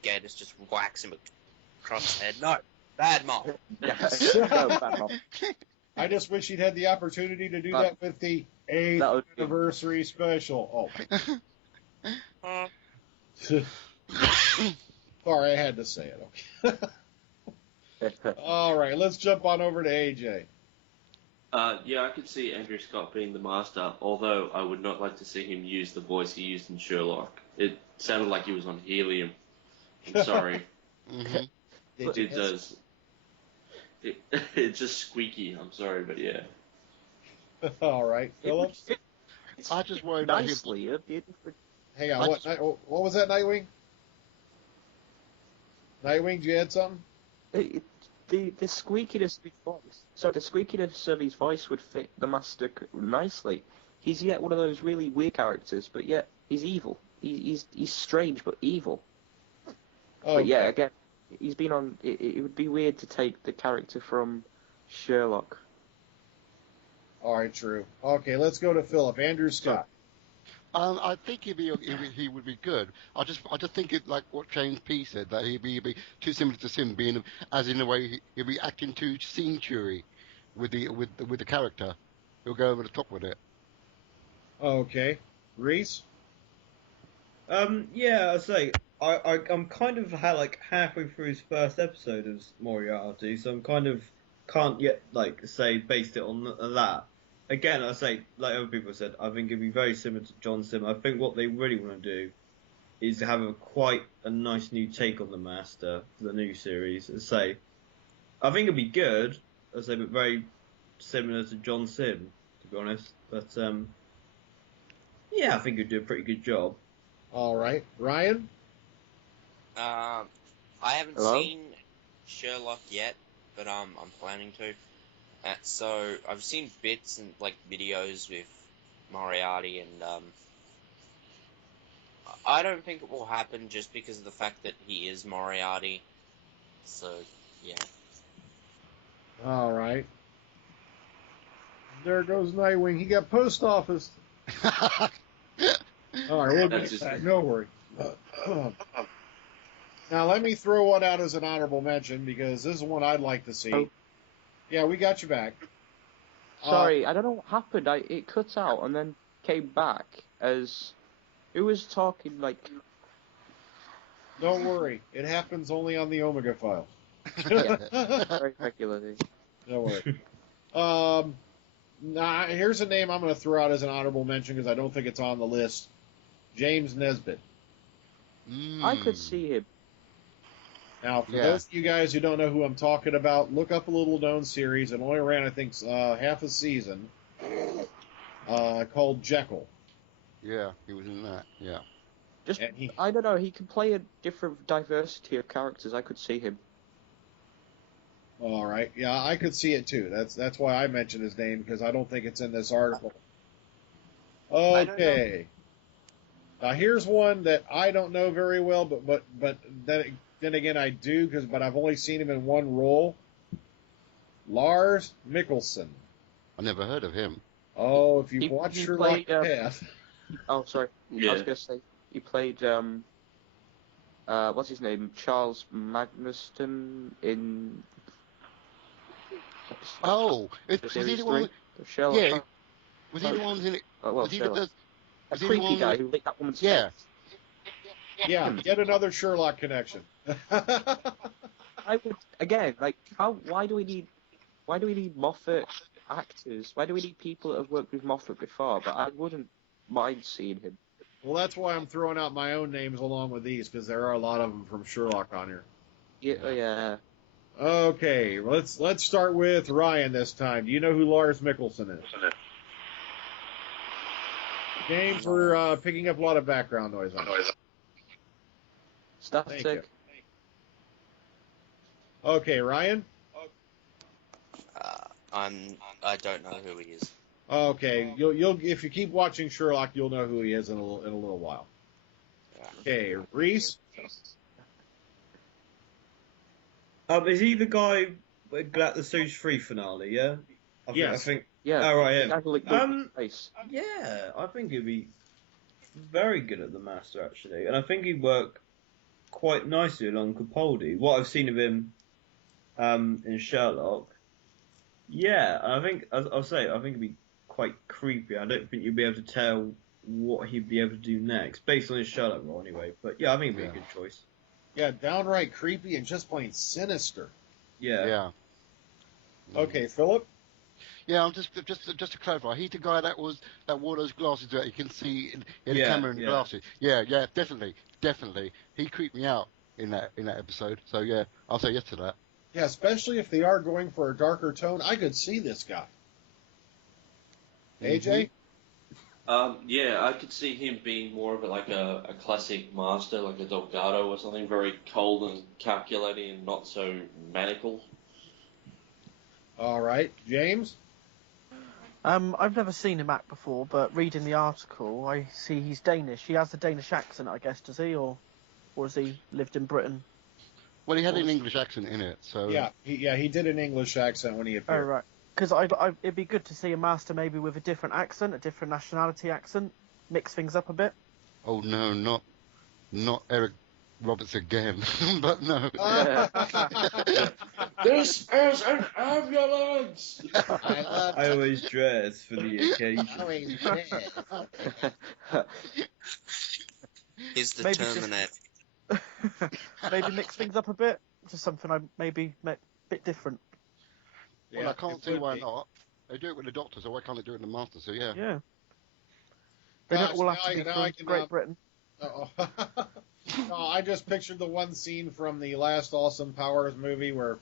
Gatiss just whacks him across the head. No, bad Moffat. No, bad Moffat. I just wish he'd had the opportunity to do that with the 8th anniversary special. Oh. Sorry, I had to say it. Okay. All right, let's jump on over to AJ. Yeah, I could see Andrew Scott being the Master, although I would not like to see him use the voice he used in Sherlock. It sounded like he was on helium. I'm sorry. It does. It's just squeaky. I'm sorry, but yeah. All right, Phillip. I just worry about him. Nicely, it'd be a different. Hang on, what was that, Nightwing? Nightwing, did you add something? The squeakiness of his voice. So the squeakiness of his voice would fit the Master nicely. He's yet one of those really weird characters, but yet he's evil. He's strange but evil. Oh, but yeah, again, he's been on. It would be weird to take the character from Sherlock. All right, true. Okay, let's go to Phillip. Andrew Scott. I think he would be good. I just think it like what James P said, that he'd be too similar to Sim, being as in a way he'd be acting too century with the character. He'll go over the top with it. Okay, Rees. Yeah, I say I'm kind of halfway through his first episode of Moriarty, so I'm kind of can't yet say based it on that. Again, I say, like other people said, I think it'd be very similar to John Sim. I think what they really want to do is to have quite a nice new take on the Master for the new series. And say, I think it'd be good, I say, but very similar to John Sim, to be honest. But yeah, I think it'd do a pretty good job. All right, Ryan. I haven't seen Sherlock yet, but I'm planning to. So I've seen bits and videos with Moriarty, and I don't think it will happen just because of the fact that he is Moriarty. So yeah. All right. There goes Nightwing. He got post office. All right, we'll get back. No worry. Now let me throw one out as an honorable mention because this is one I'd like to see. Oh. Yeah, we got you back. Sorry, I don't know what happened. It cut out and then came back as... Who was talking, Don't worry. It happens only on the Omega file. Yeah, very regularly. Don't worry. Here's a name I'm going to throw out as an honorable mention because I don't think it's on the list. James Nesbitt. I could see him. Now, for Yeah. those of you guys who don't know who I'm talking about, look up a little-known series. It only ran, I think, half a season, called Jekyll. Yeah, he was in that. Yeah. Just, And he, I don't know, he can play a different diversity of characters. I could see him. all right, yeah, I could see it too. That's why I mentioned his name, because I don't think it's in this article. Okay. Now here's one that I don't know very well, but then again I do, but I've only seen him in one role. Lars Mikkelsen. I never heard of him. Oh, if you've He watched played, Sherlock, you have. Oh, sorry. I Yeah. was going to say, he played, what's his name? Charles Magnuston in... Oh, was he Series the one? 3 With, of Sherlock. yeah, was he the one in it? Well, Was he Sherlock. the? A Was he the creepy one guy with- who licked that woman's Yeah. head. Yeah, yet another Sherlock connection. I would, again, like, why do we need Moffat actors? Why do we need people that have worked with Moffat before? But I wouldn't mind seeing him. Well, that's why I'm throwing out my own names along with these, because there are a lot of them from Sherlock on here. Yeah. Okay, let's start with Ryan this time. Do you know who Lars Mikkelsen is? James, we're picking up a lot of background noise on it. Thank you. Static. Okay, Ryan? I don't know who he is. Okay, you'll if you keep watching Sherlock, you'll know who he is in a little while. Okay, Rees? Is he the guy at the series 3 finale? Yeah. Yes. I think. Yeah. Oh, right, The yeah. guy who licked the woman's face. Yeah, I think he'd be very good at the Master actually, and I think he'd work quite nicely along Capaldi. What I've seen of him in Sherlock, yeah, and I think I think it'd be quite creepy. I don't think you'd be able to tell what he'd be able to do next, based on his Sherlock role anyway. But yeah, I think it'd be a good choice. Yeah, downright creepy and just plain sinister. Yeah. Yeah. Okay, Philip? Yeah, I'm just to clarify, he's the guy that wore those glasses that you can see in the Yeah, camera and yeah. glasses. Yeah, definitely. He creeped me out in that episode. So yeah, I'll say yes to that. Yeah, especially if they are going for a darker tone, I could see this guy. AJ? Yeah, I could see him being more of a classic master, like a Delgado or something, very cold and calculating and not so maniacal. All right, James? I've never seen him act before, but reading the article, I see he's Danish. He has a Danish accent, I guess, does he, or has he lived in Britain? Well, he had an English accent in it, so Yeah, he did an English accent when he Oh, appeared. right. Because it'd be good to see a master maybe with a different accent, a different nationality accent, mix things up a bit. Oh no, not Eric Roberts again. But no. This is an ambulance! I always dress for the occasion. He's the Maybe just- Terminator. Maybe mix things up a bit. Just something I maybe a bit different. Well, I can't it see would why be. not. They do it with the Doctor, so why can't they do it with the Master? So yeah. Yeah. They don't Gosh, all have to now be I from can, Great Britain. Uh-oh. No, I just pictured the one scene from the last Awesome Powers movie where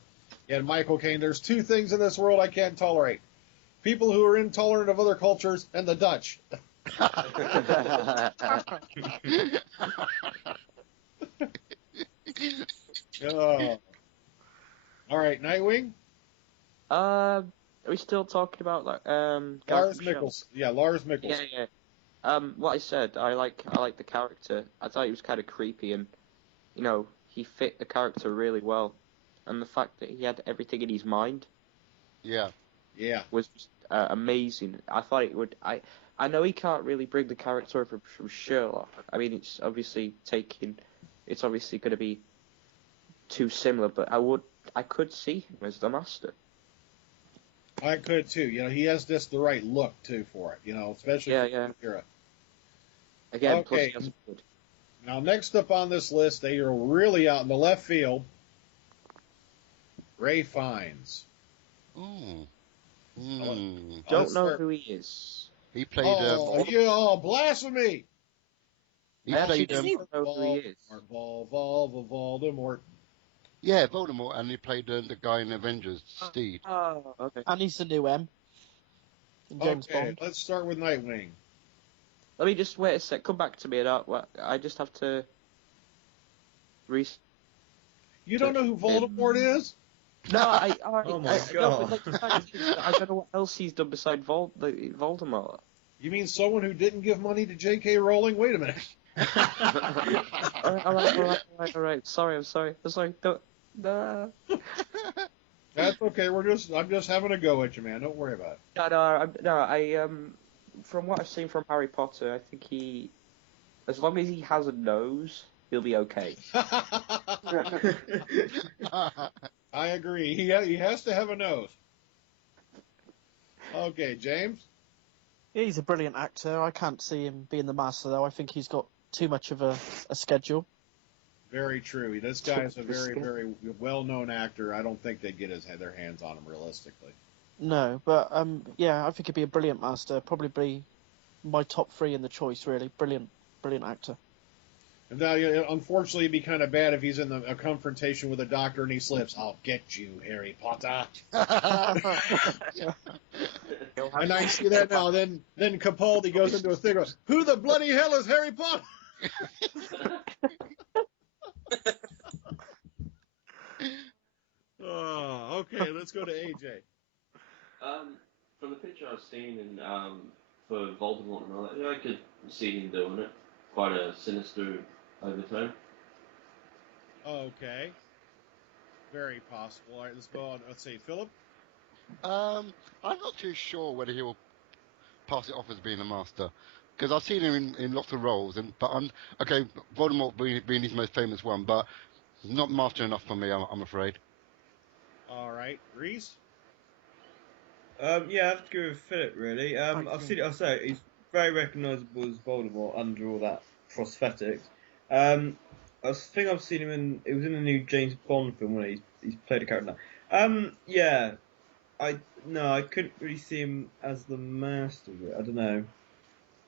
you had Michael Caine. There's two things in this world I can't tolerate: people who are intolerant of other cultures and the Dutch. Oh. All right, Nightwing. Are we still talking about like guy Lars from Sherlock? Mikkelsen. Yeah, Lars Mikkelsen. Yeah. What I said, I like the character. I thought he was kind of creepy, and he fit the character really well. And the fact that he had everything in his mind Yeah. was just, amazing. I thought it would. I know he can't really bring the character from Sherlock. I mean, it's obviously going to be too similar, but I could see him as the Master. I could too. He has just the right look too for it. Especially for Yeah. the era. Again, plus Okay. he has a good. Now, next up on this list, they are really out in the left field. Ray Fiennes. Ooh. Don't Let's know start- who he is. He played. Blasphemy! He I actually played. don't know who he is. Voldemort. Yeah, Voldemort, and he played the guy in Avengers, Steed. Oh, okay. And he's the new M in James Okay, Bond. let's start with Nightwing. Let me just wait a sec. Come back to me, and I just have to. You don't know who Voldemort is? No, Oh my no, God. but, like, I don't know what else he's done beside Voldemort. You mean someone who didn't give money to J.K. Rowling? Wait a minute. All right. Sorry, I'm sorry. Don't. Nah. That's okay. I'm just having a go at you, man. Don't worry about it. I from what I've seen from Harry Potter, I think as long as he has a nose, he'll be okay. I agree. He has to have a nose. Okay, James? Yeah, he's a brilliant actor. I can't see him being the master, though. I think he's got too much of a schedule. Very true. This guy is a very, very well-known actor. I don't think they'd get their hands on him realistically. No, but yeah, I think he'd be a brilliant master. Probably my top 3 in the choice, really. Brilliant actor. And now, unfortunately, it'd be kind of bad if he's in a confrontation with a doctor and he slips. I'll get you, Harry Potter. And I see that now. Then Capaldi goes into a thing. Goes, who the bloody hell is Harry Potter? Oh, okay. Let's go to AJ. From the picture I've seen and for Voldemort and all that, yeah, I could see him doing it. Quite a sinister overtone. Okay. Very possible. All right, let's go on. Let's see, Phillip? I'm not too sure whether he will pass it off as being a master. Because I've seen him in lots of roles, okay, Voldemort being his most famous one, but not master enough for me, I'm afraid. All right. Rees? Yeah, I have to go with Philip, really. I'll say, he's very recognisable as Voldemort under all that prosthetics. I think I've seen him it was in the new James Bond film when he's played a character now. Yeah, I couldn't really see him as the master of it. I don't know.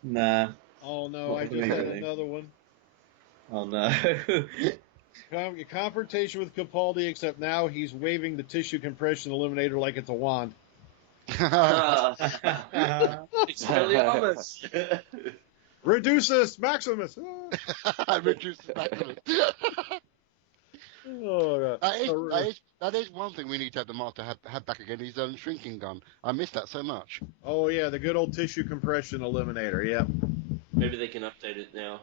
Nah. Oh, no, Not I just really. had another one. Oh, no. Confrontation with Capaldi, except now he's waving the tissue compression eliminator like it's a wand. Expelliarmus! Reduces Maximus! Reduces Maximus. Oh, That is one thing we need to have the master have back again, his shrinking gun. I miss that so much. oh, yeah, the good old tissue compression eliminator, yeah. Maybe they can update it now.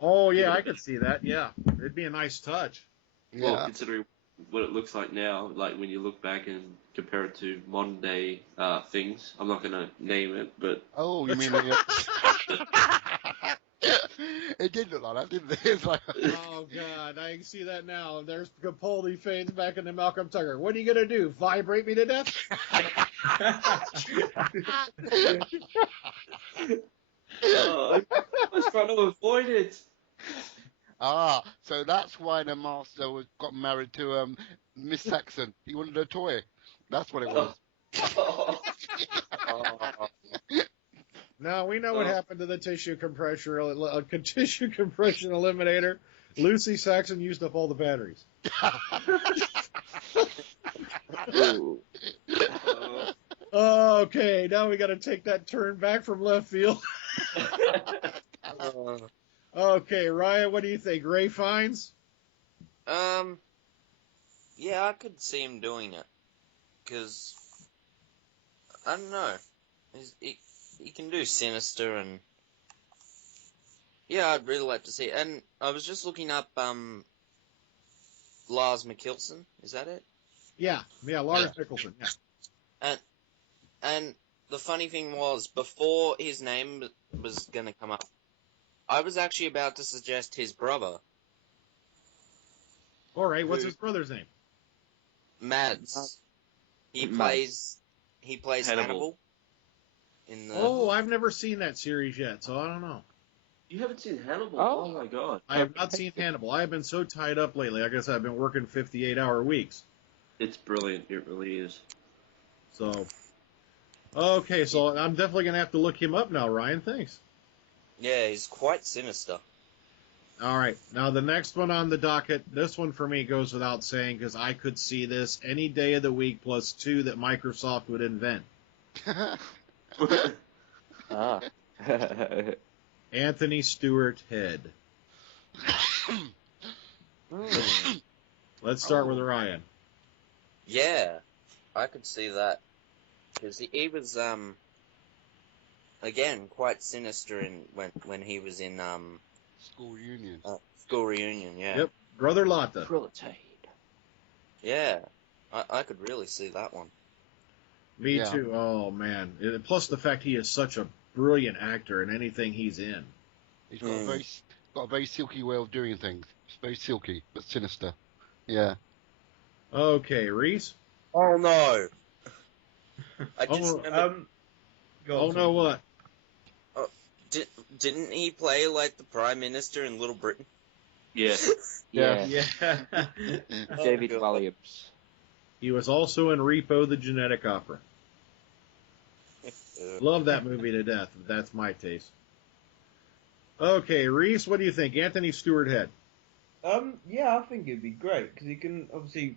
Oh, yeah, I could see that, yeah. It'd be a nice touch. Yeah. Well, considering what it looks like now, like when you look back and compare it to modern day things, I'm not going to name it, but... Oh, you mean... It did look like that, didn't it? It's like... Oh, God, I can see that now. There's Capaldi fades back into Malcolm Tucker. What are you going to do, vibrate me to death? I was trying to avoid it. Ah, so that's why the master got married to Miss Saxon. He wanted a toy. That's what it was. Now we know what happened to the tissue compression eliminator. Lucy Saxon used up all the batteries. Okay, now we got to take that turn back from left field. Okay, Ryan, what do you think? Ray Fiennes? Yeah, I could see him doing it. Because, I don't know. He can do Sinister and... Yeah, I'd really like to see it. And I was just looking up, Lars Mikkelsen. Is that it? Yeah, Lars Mikkelsen, yeah. And the funny thing was, before his name was going to come up, I was actually about to suggest his brother. All right, what's his brother's name? Mads. He plays Hannibal. In the... Oh, I've never seen that series yet, so I don't know. You haven't seen Hannibal? Oh. Oh my god. I have not seen Hannibal. I have been so tied up lately. I guess I've been working 58-hour weeks. It's brilliant. It really is. So, okay, so I'm definitely going to have to look him up now, Ryan. Thanks. Yeah, he's quite sinister. All right. Now, the next one on the docket, this one for me goes without saying because I could see this any day of the week plus 2 that Microsoft would invent. Ah. Anthony Stewart Head. Let's start with Ryan. Yeah, I could see that. Because he was, again, quite sinister when he was in, School reunion. School Reunion, yeah. Yep. Brother Lotta. Krillitade. Yeah, I could really see that one. Me Yeah. too. Oh, man. Plus the fact he is such a brilliant actor in anything he's in. He's got a very silky way of doing things. It's very silky, but sinister. Yeah. Okay, Reese? Oh, no! I just Oh, remember... Go Oh, on, no, Tom. what? Didn't he play, like, the Prime Minister in Little Britain? Yeah. Yeah. Yeah. David God. Williams. He was also in Repo the Genetic Opera. Love that movie to death, but that's my taste. Okay, Reese, what do you think? Anthony Stewart Head. Yeah, I think it'd be great because he can obviously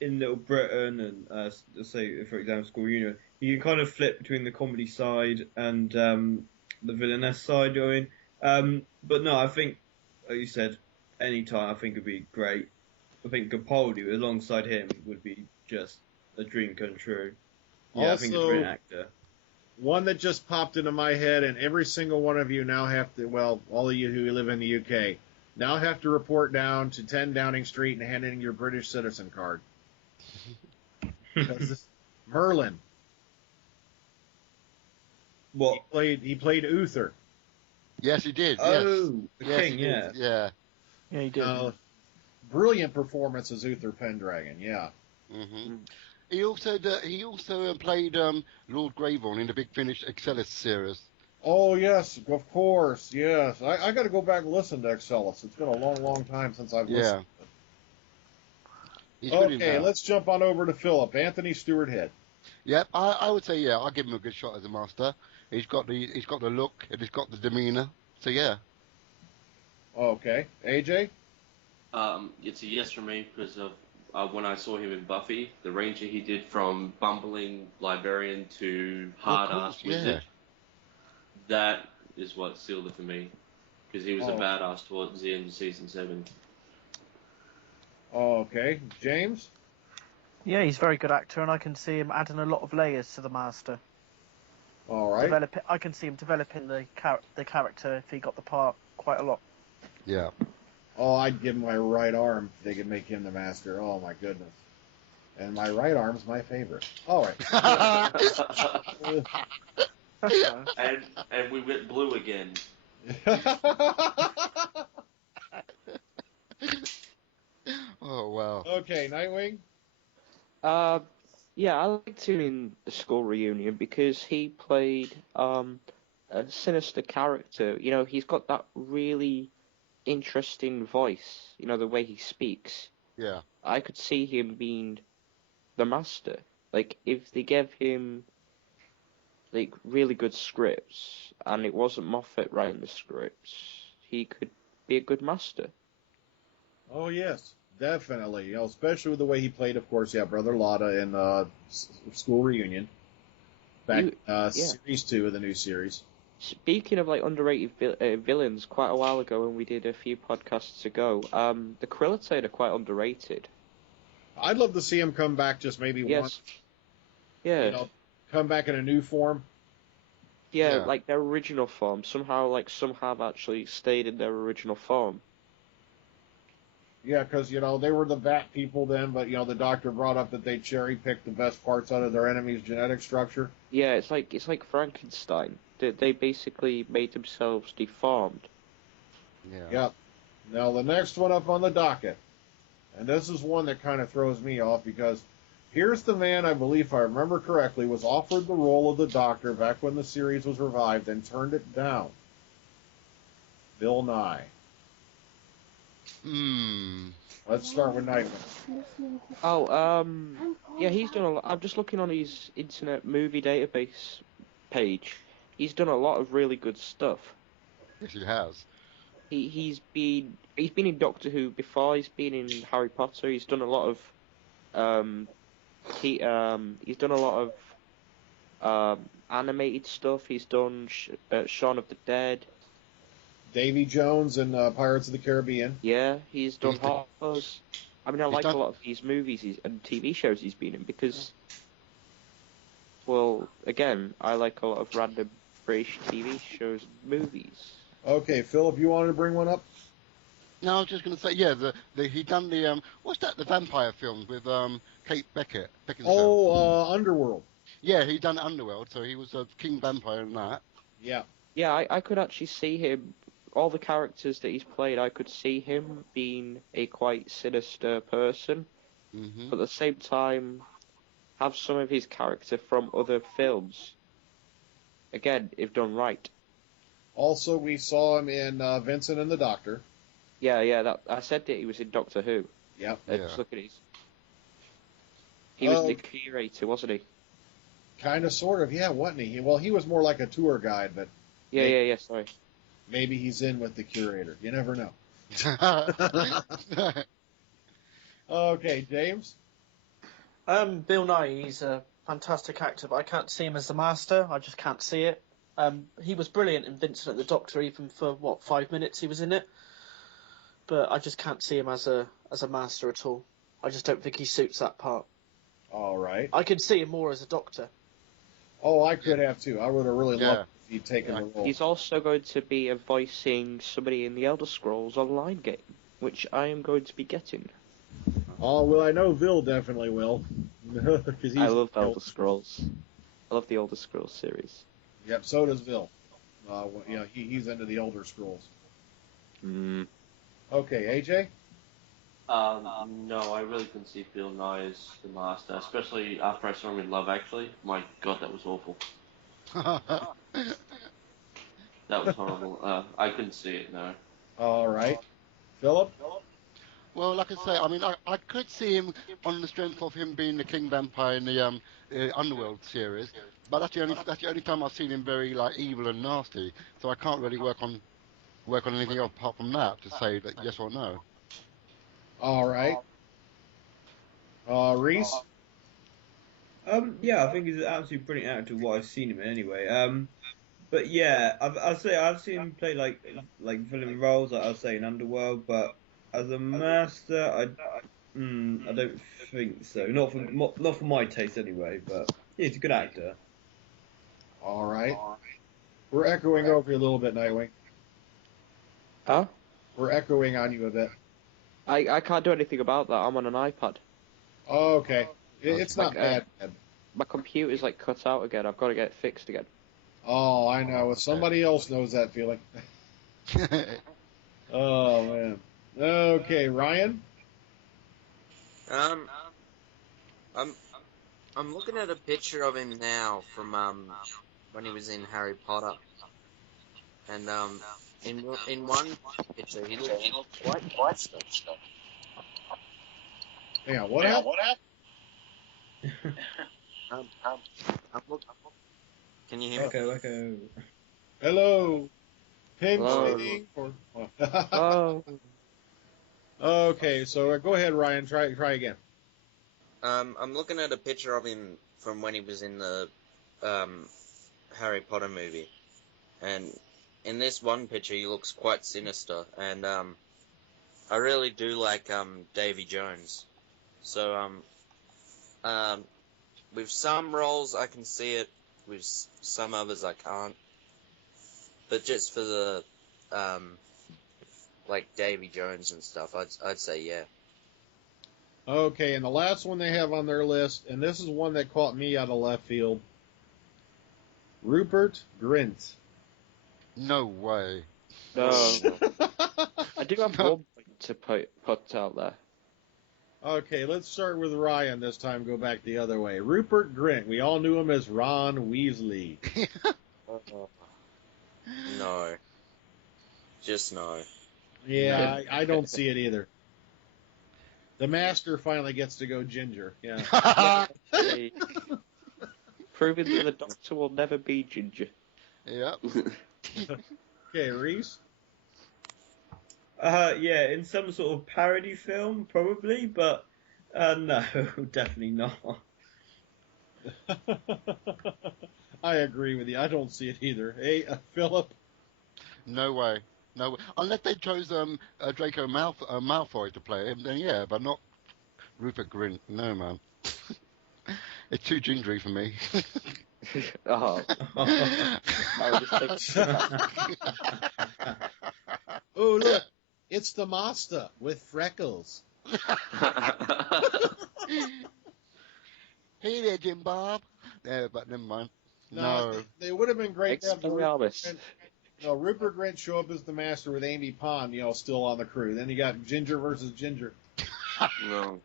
in Little Britain and let's say for example School Reunion, you can kind of flip between the comedy side and the villainess side going. But no, I think like you said, any time I think it'd be great. I think Capaldi alongside him would be just a dream come true. Yeah, I think he's a great actor. One that just popped into my head, and every single one of you now have to, well, all of you who live in the UK, now have to report down to 10 Downing Street and hand in your British citizen card. Because Merlin. What? He played Uther. Yes, he did. Oh, the yes, king, he did. yeah. Yeah. Yeah, he did. Brilliant performance as Uther Pendragon, yeah. Mm-hmm. He also played Lord Greyvorn in the Big Finish Excellus series. Oh, yes, of course, yes. I got to go back and listen to Excellus. It's been a long, long time since I've listened. He's good in Okay, that. let's jump on over to Phillip. Anthony Stewart Head. Yep, I would say I'll give him a good shot as a master. He's got the look and he's got the demeanour. So yeah. Okay, AJ. It's a yes from me because of when I saw him in Buffy, the ranger he did from bumbling librarian to hard-ass wizard. That is what sealed it for me because he was a badass towards the end of season 7. Okay, James. Yeah, he's a very good actor, and I can see him adding a lot of layers to the Master. All right. I can see him developing the character if he got the part quite a lot. Yeah. Oh, I'd give him my right arm if they could make him the master. Oh, my goodness. And my right arm's my favorite. All right. and we went blue again. Oh wow. Okay, Nightwing. Yeah, I liked him in the School Reunion because he played a sinister character. You know, he's got that really interesting voice. You know, the way he speaks. Yeah. I could see him being the Master. Like, if they gave him like really good scripts and it wasn't Moffat writing the scripts, he could be a good Master. Oh, yes, definitely. You know, especially with the way he played, of course, Brother Lotta in School Reunion. Back series 2 of the new series. Speaking of like underrated villains, quite a while ago when we did a few podcasts ago, the Krillitade are quite underrated. I'd love to see him come back just maybe once. Yeah. You know, come back in a new form. Yeah, like their original form. Somehow, like, some have actually stayed in their original form. Yeah, because, you know, they were the Bat people then, but, you know, the doctor brought up that they cherry-picked the best parts out of their enemy's genetic structure. Yeah, it's like Frankenstein. They basically made themselves deformed. Yeah. Yep. Now, the next one up on the docket, and this is one that kind of throws me off because here's the man, I believe, if I remember correctly, was offered the role of the Doctor back when the series was revived and turned it down. Bill Nye. Let's start with Nightwing. Oh, yeah, he's done a lot. I'm just looking on his Internet Movie Database page. He's done a lot of really good stuff. Yes, he has. he's been in Doctor Who before. He's been in Harry Potter. He's done a lot of he's done a lot of animated stuff. He's done Shaun of the Dead. Davy Jones and Pirates of the Caribbean. Yeah, he's done He's the- Hoppers. I mean, I like a lot of these movies and TV shows he's been in because, well, again, I like a lot of random British TV shows and movies. Okay, Philip, you wanted to bring one up? No, I was just going to say, yeah, he done the what's that? The vampire films with Kate Beckinsale. Oh, Underworld. Yeah, he done Underworld, so he was a king vampire in that. Yeah. Yeah, I could actually see him. All the characters that he's played, I could see him being a quite sinister person, Mm-hmm. but at the same time, have some of his character from other films. Again, if done right. Also, we saw him in Vincent and the Doctor. Yeah, that I said that he was in Doctor Who. Yep. Just look at his. He was the curator, wasn't he? Kind of, sort of, yeah, wasn't he? Well, he was more like a tour guide, but Yeah, sorry. maybe he's in with the curator. You never know. Okay, James? Bill Nye, he's a fantastic actor, but I can't see him as the Master. I just can't see it. He was brilliant in Vincent and the Doctor, even for 5 minutes he was in it. But I just can't see him as a Master at all. I just don't think he suits that part. All right. I could see him more as a Doctor. Oh, I could have too. I would have really loved if he'd taken the role. He's also going to be voicing somebody in the Elder Scrolls Online game, which I am going to be getting. Oh, well, I know Vil definitely will. I love Elder Scrolls. I love the Elder Scrolls series. Yep, so does Vil. He's into the Elder Scrolls. Mm. Okay, AJ? No, I really couldn't see Bill Nye as the Master, especially after I saw him in Love Actually. My God, that was awful. That was horrible. I couldn't see it, no. All right. Philip? Well, like I say, I mean, I could see him on the strength of him being the king vampire in the Underworld series, but that's the only time I've seen him very like evil and nasty. So I can't really work on anything else apart from that to say that yes or no. All right. Rees? Yeah, I think he's an absolutely brilliant actor. What I've seen him in, anyway. But yeah, I'd say I've seen him play like villain roles, like I was saying Underworld. But as a Master, I don't think so. Not for my taste, anyway. But yeah, he's a good actor. All right. We're echoing over you a little bit, Nightwing. Huh? We're echoing on you a bit. I can't do anything about that. I'm on an iPad. Oh, okay. It's not bad. My computer's cut out again. I've got to get it fixed again. Oh, I know. Somebody else knows that feeling. Oh, man. Okay, Ryan? I'm looking at a picture of him now from when he was in Harry Potter, and in one picture he looked quite stuff. Hang on, what happened? I'm looking. Can you hear me? Echo. Hello. Pin Hello. spinning. Oh. Okay, so go ahead, Ryan. Try again. I'm looking at a picture of him from when he was in the Harry Potter movie, and in this one picture he looks quite sinister, and I really do like Davy Jones. So with some roles I can see it, with some others I can't. But just for the like Davy Jones and stuff, I'd say yeah. Okay, and the last one they have on their list, and this is one that caught me out of left field. Rupert Grint. No way. No. I do have one point to put out there. Okay, let's start with Ryan this time, go back the other way. Rupert Grint, we all knew him as Ron Weasley. No. Just no. Yeah, I don't see it either. The Master finally gets to go ginger, yeah. Proving that the Doctor will never be ginger. Yep. Okay, Reese? Yeah, in some sort of parody film, probably, but no, definitely not. I agree with you. I don't see it either. Hey, Philip. No way. No way. Unless they chose Draco Malfoy to play him, then yeah, but not Rupert Grint. No, man. It's too gingery for me. Oh, I was just thinking Oh, look. It's the master with freckles. Hey there, Jim Bob. Yeah, but never mind. No. They would have been great to have Expelliarmus. Rupert Grint show up as the master with Amy Pond, still on the crew. Then you got Ginger versus Ginger. No.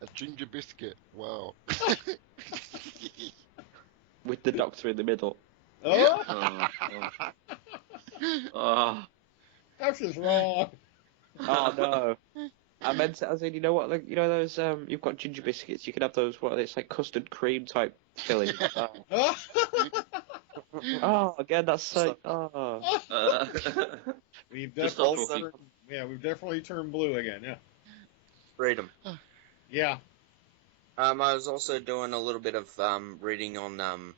A ginger biscuit. Wow. with the Doctor in the middle. Oh, Oh, that's wrong. Oh no. I meant it as in, you know what, like, you know those, you've got ginger biscuits, you can have those, it's like custard cream type filling. Oh, again, that's so, We've Just definitely we've definitely turned blue again, yeah. Freedom. Yeah. I was also doing a little bit of reading on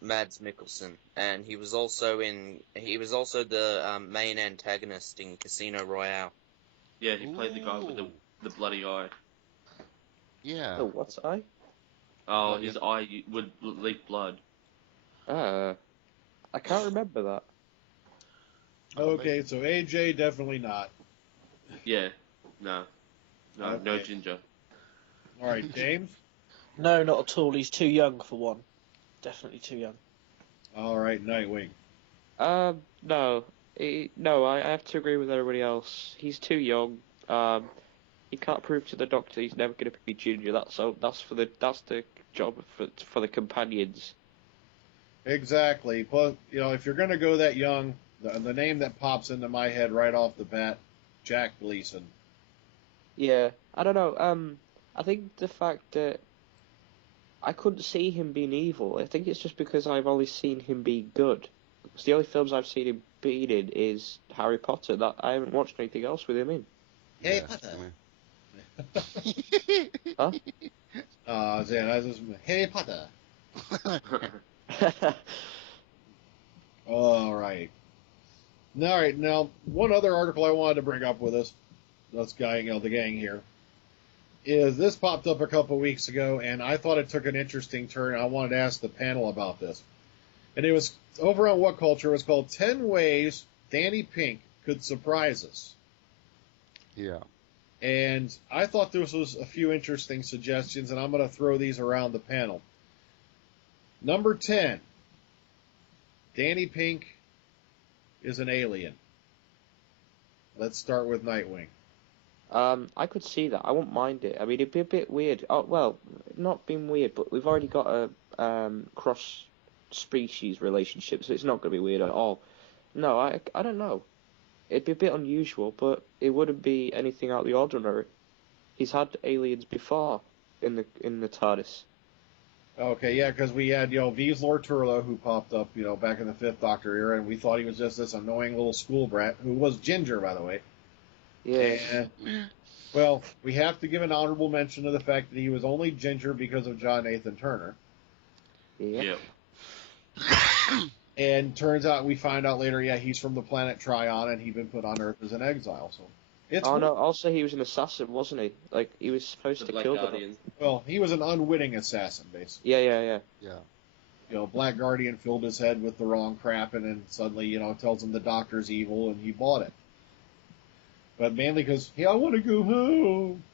Mads Mikkelsen, and he was also the main antagonist in Casino Royale. yeah, he played the guy with the bloody eye. Yeah. oh, what's I? Oh, his eye would leak blood. I can't remember that. Okay, so AJ definitely not. Yeah, no, no Okay. Ginger. All right, James. No, not at all. He's too young for one. Definitely too young. All right, Nightwing. No. No, I have to agree with everybody else. He's too young. He can't prove to the Doctor he's never going to be Ginger. That's the job for the companions. Exactly. Plus, if you're going to go that young, the name that pops into my head right off the bat, Jack Gleason. Yeah, I don't know. I think the fact that I couldn't see him being evil, I think it's just because I've only seen him be good. Because the only films I've seen him being in is Harry Potter. That I haven't watched anything else with him in. Harry Potter. Huh? That's just Harry Potter. All right. All right. Now, one other article I wanted to bring up with us, the gang here, is this popped up a couple weeks ago, and I thought it took an interesting turn. I wanted to ask the panel about this. And it was over on What Culture. It was called 10 Ways Danny Pink Could Surprise Us. Yeah. And I thought this was a few interesting suggestions, and I'm going to throw these around the panel. Number 10, Danny Pink is an alien. Let's start with Nightwing. I could see that. I wouldn't mind it. I mean, it'd be a bit weird. Oh, well, not being weird, but we've already got a cross-species relationship, so it's not going to be weird at all. No, I don't know. It'd be a bit unusual, but it wouldn't be anything out of the ordinary. He's had aliens before in the TARDIS. Okay, yeah, because we had, Vizsla Turlo, who popped up, back in the Fifth Doctor era, and we thought he was just this annoying little school brat, who was Ginger, by the way. Yeah. And, well, we have to give an honorable mention to the fact that he was only Ginger because of John Nathan Turner. Yeah. And we find out later, he's from the planet Tryon, and he'd been put on Earth as an exile, so... No, also he was an assassin, wasn't he? Like, he was supposed to kill them. Well, he was an unwitting assassin, basically. Yeah. Black Guardian filled his head with the wrong crap, and then suddenly, tells him the Doctor's evil, and he bought it. But mainly because, I want to go home.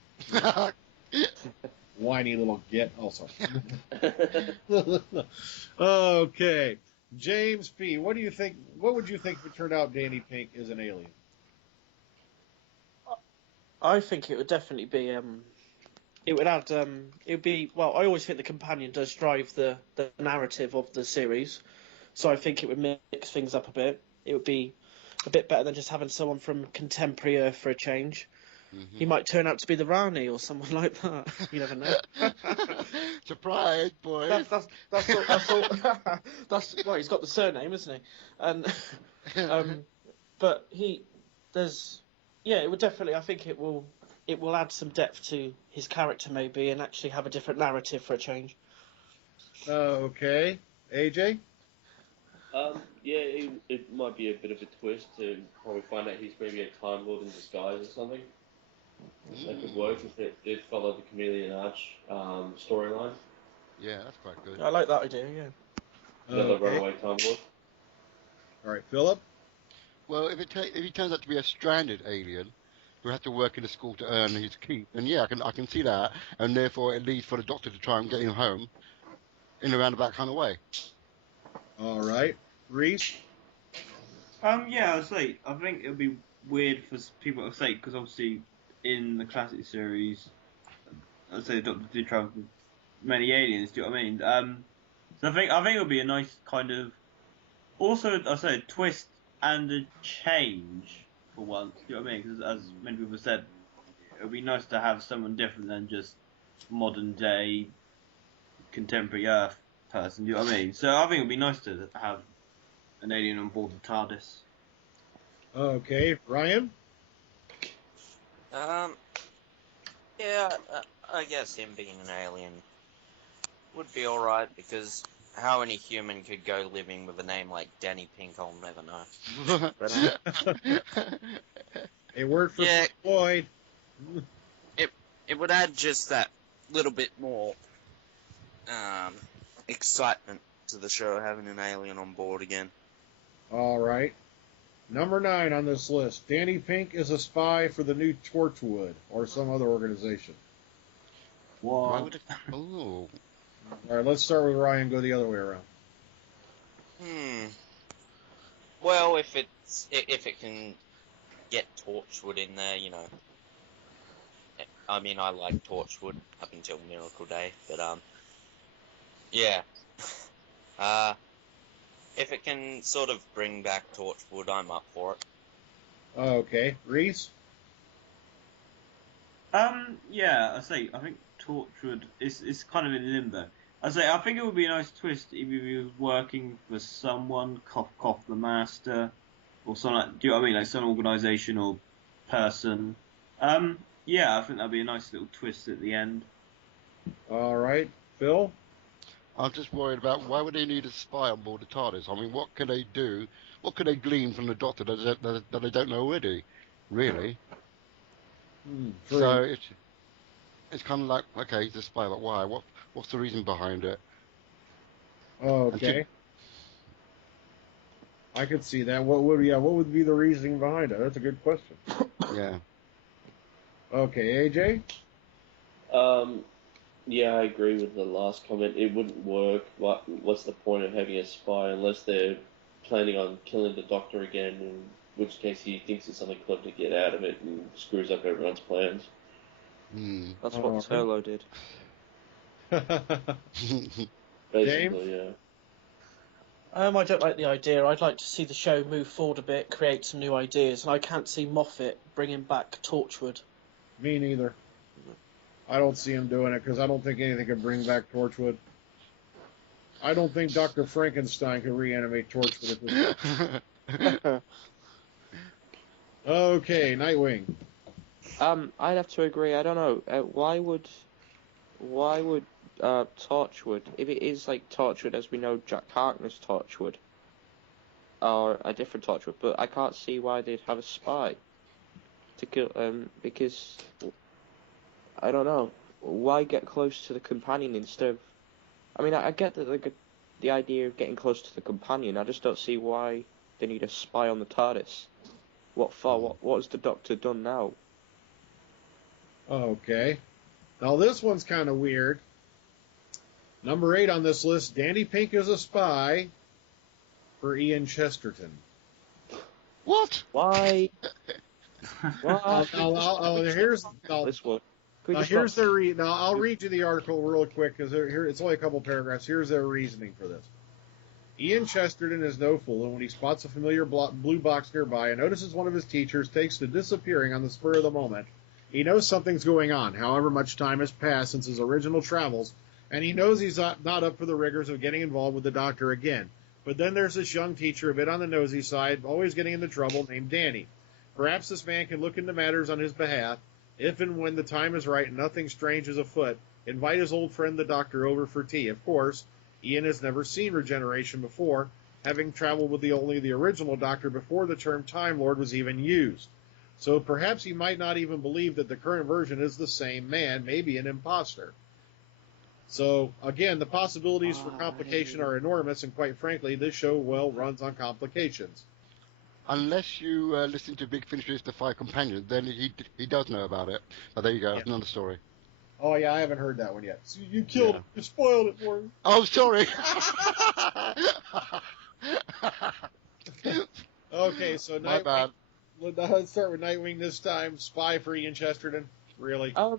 Whiny little git. Oh, sorry. Okay. James P., what would you think if it turned out Danny Pink is an alien? I think it would definitely be. It would add. It would be. Well, I always think the companion does drive the narrative of the series, so I think it would mix things up a bit. It would be a bit better than just having someone from contemporary Earth for a change. Mm-hmm. He might turn out to be the Rani or someone like that. You never know. Surprise, boy. That's all. That's well. He's got the surname, isn't he? And but it would definitely. I think it will add some depth to his character maybe, and actually have a different narrative for a change. Okay, AJ. Yeah, it might be a bit of a twist to probably find out he's maybe a Time Lord in disguise or something. That could work if it did follow the Chameleon Arch storyline. Yeah, that's quite good. I like that idea. Yeah. Another runaway Time Lord. All right, Phillip. Well, if he turns out to be a stranded alien who has to work in a school to earn his keep, then yeah, I can see that, and therefore it leads for the Doctor to try and get him home in a roundabout kind of way. All right, Rees. Yeah, I think it would be weird for people to say, because obviously in the classic series, I'd say the Doctor did travel with many aliens. Do you know what I mean? So I think it would be a nice kind of, also I'd say a twist and a change for once. Do you know what I mean? Because as many people said, it would be nice to have someone different than just modern day contemporary Earth person. Do you know what I mean? So I think it would be nice to have an alien on board the TARDIS. Okay, Ryan. Yeah, I guess him being an alien would be alright, because how any human could go living with a name like Danny Pink, I'll never know. But, A word for Floyd. it would add just that little bit more excitement to the show, having an alien on board again. All right. Number 9 on this list. Danny Pink is a spy for the new Torchwood or some other organization. Why would it? Oh. All right, let's start with Ryan. Go the other way around. Well, if it can get Torchwood in there, you know. I mean, I like Torchwood up until Miracle Day, but yeah. If it can sort of bring back Torchwood, I'm up for it. Okay, Reese. Yeah, I think Torchwood is kind of in limbo. I think it would be a nice twist if he was working for someone, cough the Master, or something like, do you know what I mean? Like some organisation or person. Yeah, I think that'd be a nice little twist at the end. All right, Phil. I'm just worried about why would they need a spy on board the TARDIS? I mean, what can they do? What can they glean from the Doctor that they don't know already? Really? So it's kind of like, okay, he's a spy, but why? What's the reason behind it? Okay. I could see that. What would be the reasoning behind it? That's a good question. Yeah. Okay, AJ. Yeah, I agree with the last comment. It wouldn't work. What's the point of having a spy unless they're planning on killing the Doctor again, in which case he thinks it's something clever to get out of it and screws up everyone's plans. That's what Turlo did. Basically, yeah. I don't like the idea. I'd like to see the show move forward a bit, create some new ideas, and I can't see Moffat bringing back Torchwood. Me neither. I don't see him doing it because I don't think anything could bring back Torchwood. I don't think Dr. Frankenstein could reanimate Torchwood at this point. Okay, Nightwing. I'd have to agree. I don't know. Why would Torchwood, if it is like Torchwood as we know Jack Harkness Torchwood, or a different Torchwood, but I can't see why they'd have a spy to kill. Because I don't know. Why get close to the companion instead of? I mean, I get that the idea of getting close to the companion. I just don't see why they need a spy on the TARDIS. What for? What has the Doctor done now? Okay. Now this one's kind of weird. Number 8 on this list, Danny Pink is a spy for Ian Chesterton. What? Why? Why? Here's their now. I'll read you the article real quick because here it's only a couple paragraphs. Here's their reasoning for this. Ian Chesterton is no fool, and when he spots a familiar blue box nearby and notices one of his teachers takes to disappearing on the spur of the moment, he knows something's going on. However much time has passed since his original travels, and he knows he's not up for the rigors of getting involved with the Doctor again. But then there's this young teacher, a bit on the nosy side, always getting into trouble, named Danny. Perhaps this man can look into matters on his behalf. If and when the time is right and nothing strange is afoot, invite his old friend the Doctor over for tea. Of course, Ian has never seen regeneration before, having traveled with only the original Doctor before the term Time Lord was even used. So perhaps he might not even believe that the current version is the same man, maybe an imposter. So, again, the possibilities for complication are enormous, and quite frankly, this show, well, runs on complications. Unless you listen to Big Finish's The Five Companions, then he does know about it. But there you go, that's another story. Oh, yeah, I haven't heard that one yet. So you killed it. You spoiled it for me. Oh, sorry. Okay, so My bad. Let's start with Nightwing this time. Spy for Ian Chesterton. Really? How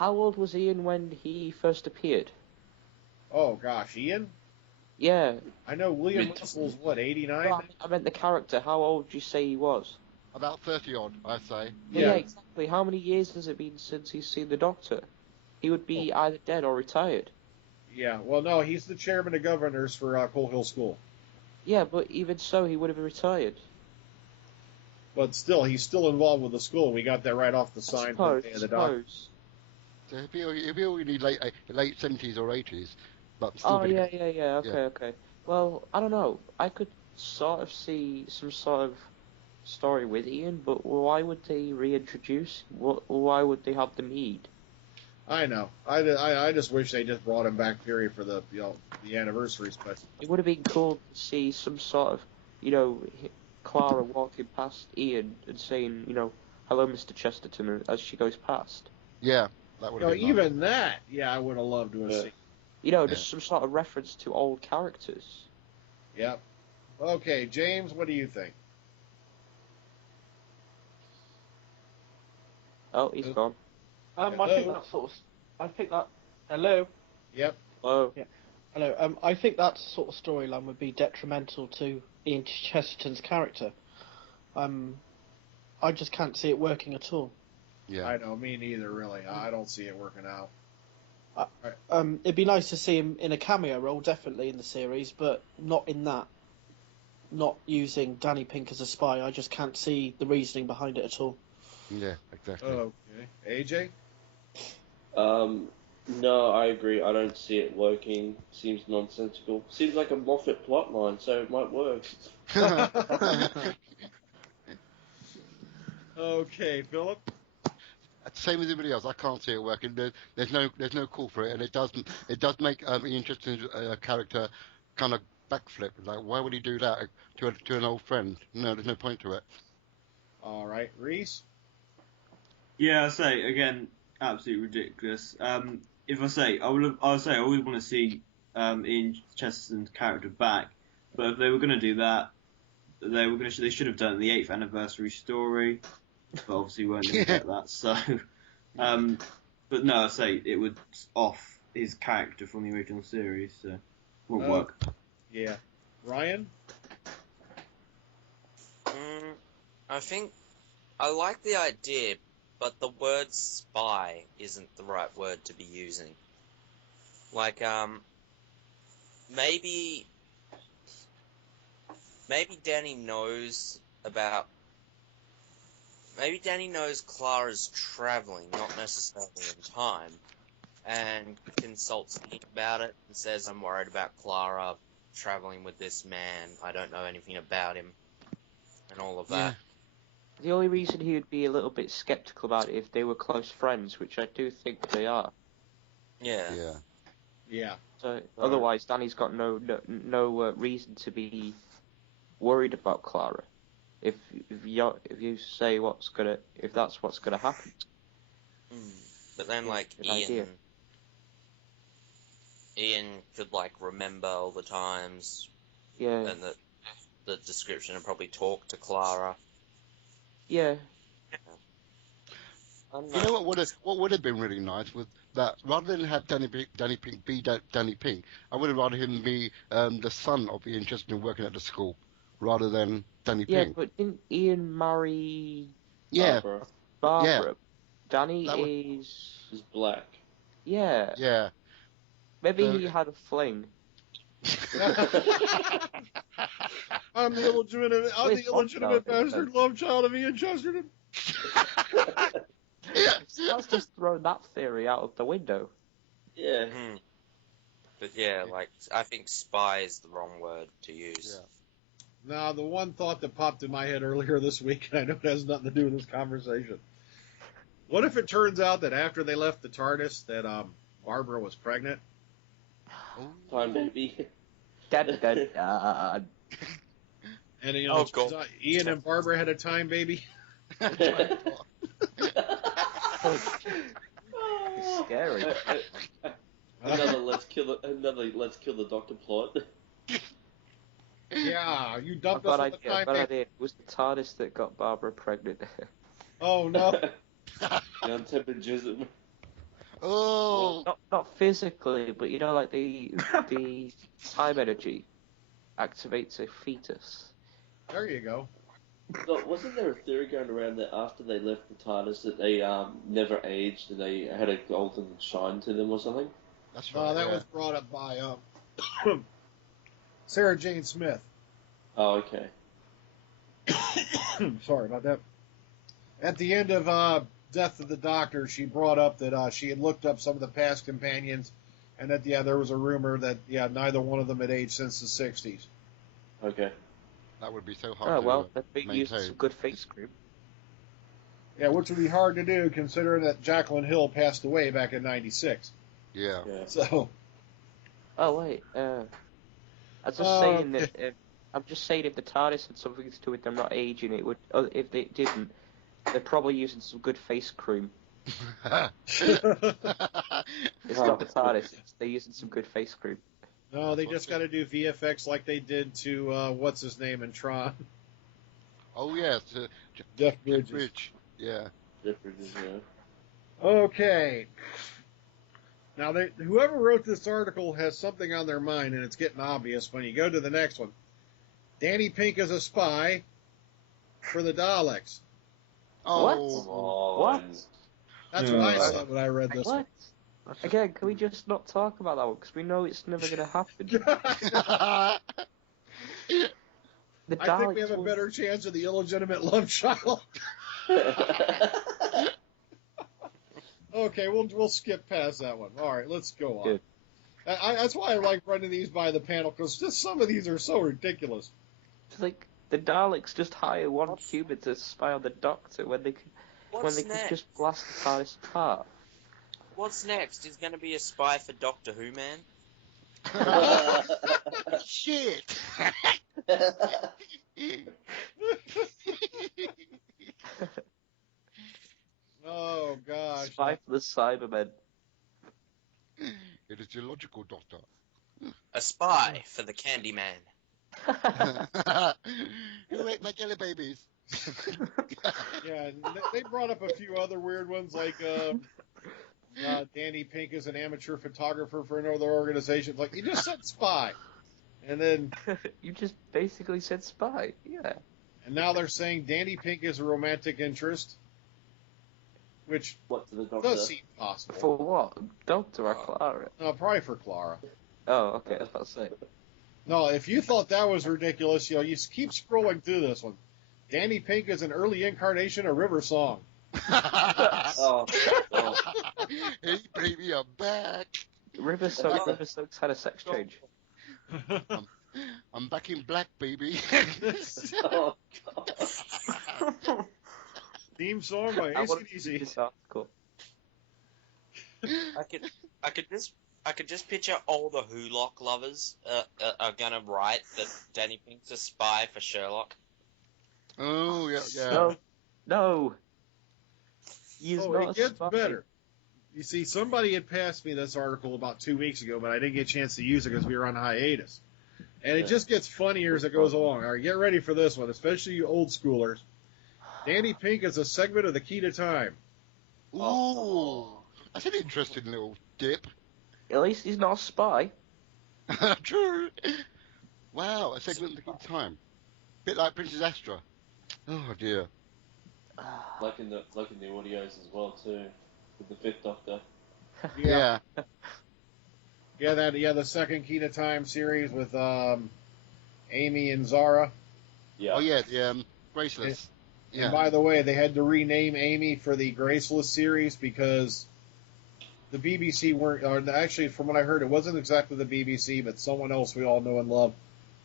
old was Ian when he first appeared? Oh, gosh, Ian? Yeah. I know William Russell's, 89? No, I meant the character. How old do you say he was? About 30 odd, I say. Yeah, exactly. How many years has it been since he's seen the Doctor? He would be either dead or retired. Yeah, well, no, he's the chairman of governors for Coal Hill School. Yeah, but even so, he would have retired. But still, he's still involved with the school. We got that right off the sign from the day of the Doctor. So he'll be only late 70s or 80s. But still Okay. Well, I don't know. I could sort of see some sort of story with Ian, but why would they reintroduce? Why would they have the need? I know. I just wish they just brought him back, period, for the anniversaries. But it would have been cool to see some sort of, Clara walking past Ian and saying, hello, Mr. Chesterton, as she goes past. Yeah, that would have been even nice. That, yeah, I would have loved to have seen. Just some sort of reference to old characters. Yep. Okay, James, what do you think? Oh, he's gone. I think that. Hello. Yep. Oh. Yeah. Hello. I think that sort of storyline would be detrimental to Ian Chesterton's character. I just can't see it working at all. Yeah. I know. Me neither. Really. I don't see it working out. It'd be nice to see him in a cameo role, definitely in the series, but not in that. Not using Danny Pink as a spy. I just can't see the reasoning behind it at all. Yeah, exactly. Okay. AJ? No, I agree. I don't see it working. Seems nonsensical. Seems like a Moffat plotline, so it might work. Okay, Philip? Same as everybody else, I can't see it working. There's no call for it, and it does make Ian Chesterton's character kind of backflip. Like, why would he do that to an old friend? No, there's no point to it. All right, Rees? Yeah, I say again, absolutely ridiculous. If I say I always want to see Ian Chesterton's character back, but if they were going to do that, they should have done the 8th anniversary story, but obviously weren't going to get that. So, but no, I say it would off his character from the original series, so won't work. Yeah, Ryan. I think I like the idea, but the word spy isn't the right word to be using. Like, maybe Danny knows Clara's traveling, not necessarily in time, and consults me about it and says, I'm worried about Clara traveling with this man, I don't know anything about him, and all of that. Yeah. The only reason he would be a little bit skeptical about it if they were close friends, which I do think they are. Yeah. So otherwise, Danny's got no reason to be worried about Clara. If you say if that's what's gonna happen. But then Ian could remember all the times. Yeah. And the description and probably talk to Clara. Yeah. You know what would have been really nice was that rather than have Danny Pink be Danny Pink, I would have rather him be the son of Ian Chesterton working at the school, rather than Danny Pink. Yeah, but didn't Ian marry Barbara? Yeah. Danny is black. Yeah. Yeah. Maybe he had a fling. I'm the illegitimate bastard love child of Ian Chesterton. Let's just throw that theory out of the window. Yeah. But yeah, like, I think spy is the wrong word to use. Yeah. Now, the one thought that popped in my head earlier this week, and I know it has nothing to do with this conversation. What if it turns out that after they left the TARDIS that Barbara was pregnant? Time baby. Dad. And, Oh, God. Ian and Barbara had a time baby? Scary. Another let's kill the Doctor plot. Yeah, you I've dumped got us an on the idea. time baby. It was the TARDIS that got Barbara pregnant. Oh, no. The untempered jism. Oh. Not physically, but you know, like the time energy activates a fetus. There you go. So, wasn't there a theory going around that after they left the TARDIS that they never aged and they had a golden shine to them or something? That's right. No, that was brought up by Sarah Jane Smith. Oh, okay. Sorry about that. At the end of Death of the Doctor, she brought up that she had looked up some of the past companions, and that, there was a rumor that, neither one of them had aged since the 60s. Okay. That would be so hard Oh to well, they've been maintain. using some good face cream. Yeah, which would be hard to do considering that Jacqueline Hill passed away back in 96. Yeah. So. Oh wait, I'm just saying that. I'm just saying if the TARDIS had something to do with them not aging, it would. If they didn't, they're probably using some good face cream. It's not the TARDIS. They're using some good face cream. No, they just got to do VFX like they did to what's his name in Tron. Oh yes, Jeff Bridges. Bridge. Yeah. Jeff Bridges, yeah. Okay. Now, whoever wrote this article has something on their mind, and it's getting obvious when you go to the next one. Danny Pink is a spy for the Daleks. Oh. What? That's what I said when I read this What? Again, can we just not talk about that one? Because we know it's never going to happen. The I think we have a better chance of the illegitimate love child. Okay, we'll skip past that one. All right, let's go on. Good. That's why I like running these by the panel, because just some of these are so ridiculous. It's like the Daleks just hire one human to spy on the Doctor when they could just blast the TARDIS apart. What's next? He's going to be a spy for Doctor Who, man? Shit. Oh, gosh. Spy for the Cybermen. It is illogical, Doctor. A spy for the Candyman. You ate my jelly babies. Yeah, they brought up a few other weird ones, like Danny Pink is an amateur photographer for another organization. Like, you just said spy. And then... You just basically said spy, yeah. And now they're saying Danny Pink is a romantic interest, which What, to the Doctor? does seem possible. For what? Doctor or Clara? No, probably for Clara. Oh, okay, I was about to say. No, if you thought that was ridiculous, you keep scrolling through this one. Danny Pink is an early incarnation of River Song. Oh. Hey, baby, I'm back. River Soaks had a sex change. I'm back in black, baby. Oh, God. Theme song by I want to AC/DC. this article. I could just picture all the Who-Lock lovers are gonna write that Danny Pink's a spy for Sherlock. Oh, yeah. No. He's not It gets a spy. better. You see, somebody had passed me this article about 2 weeks ago, but I didn't get a chance to use it because we were on hiatus. And it just gets funnier as it goes along. All right, get ready for this one, especially you old schoolers. Danny Pink is a segment of the Key to Time. Ooh, that's an interesting little dip. At least he's not a spy. True. Wow, a segment of the time. Bit like Princess Astra. Oh dear. Like in the audios as well too, with the Fifth Doctor. Yeah. Yeah, the second Key to Time series with Amy and Zara. Yeah. Oh yeah, the Graceless. Yeah. And by the way, they had to rename Amy for the Graceless series because the BBC weren't. Or actually, from what I heard, it wasn't exactly the BBC, but someone else we all know and love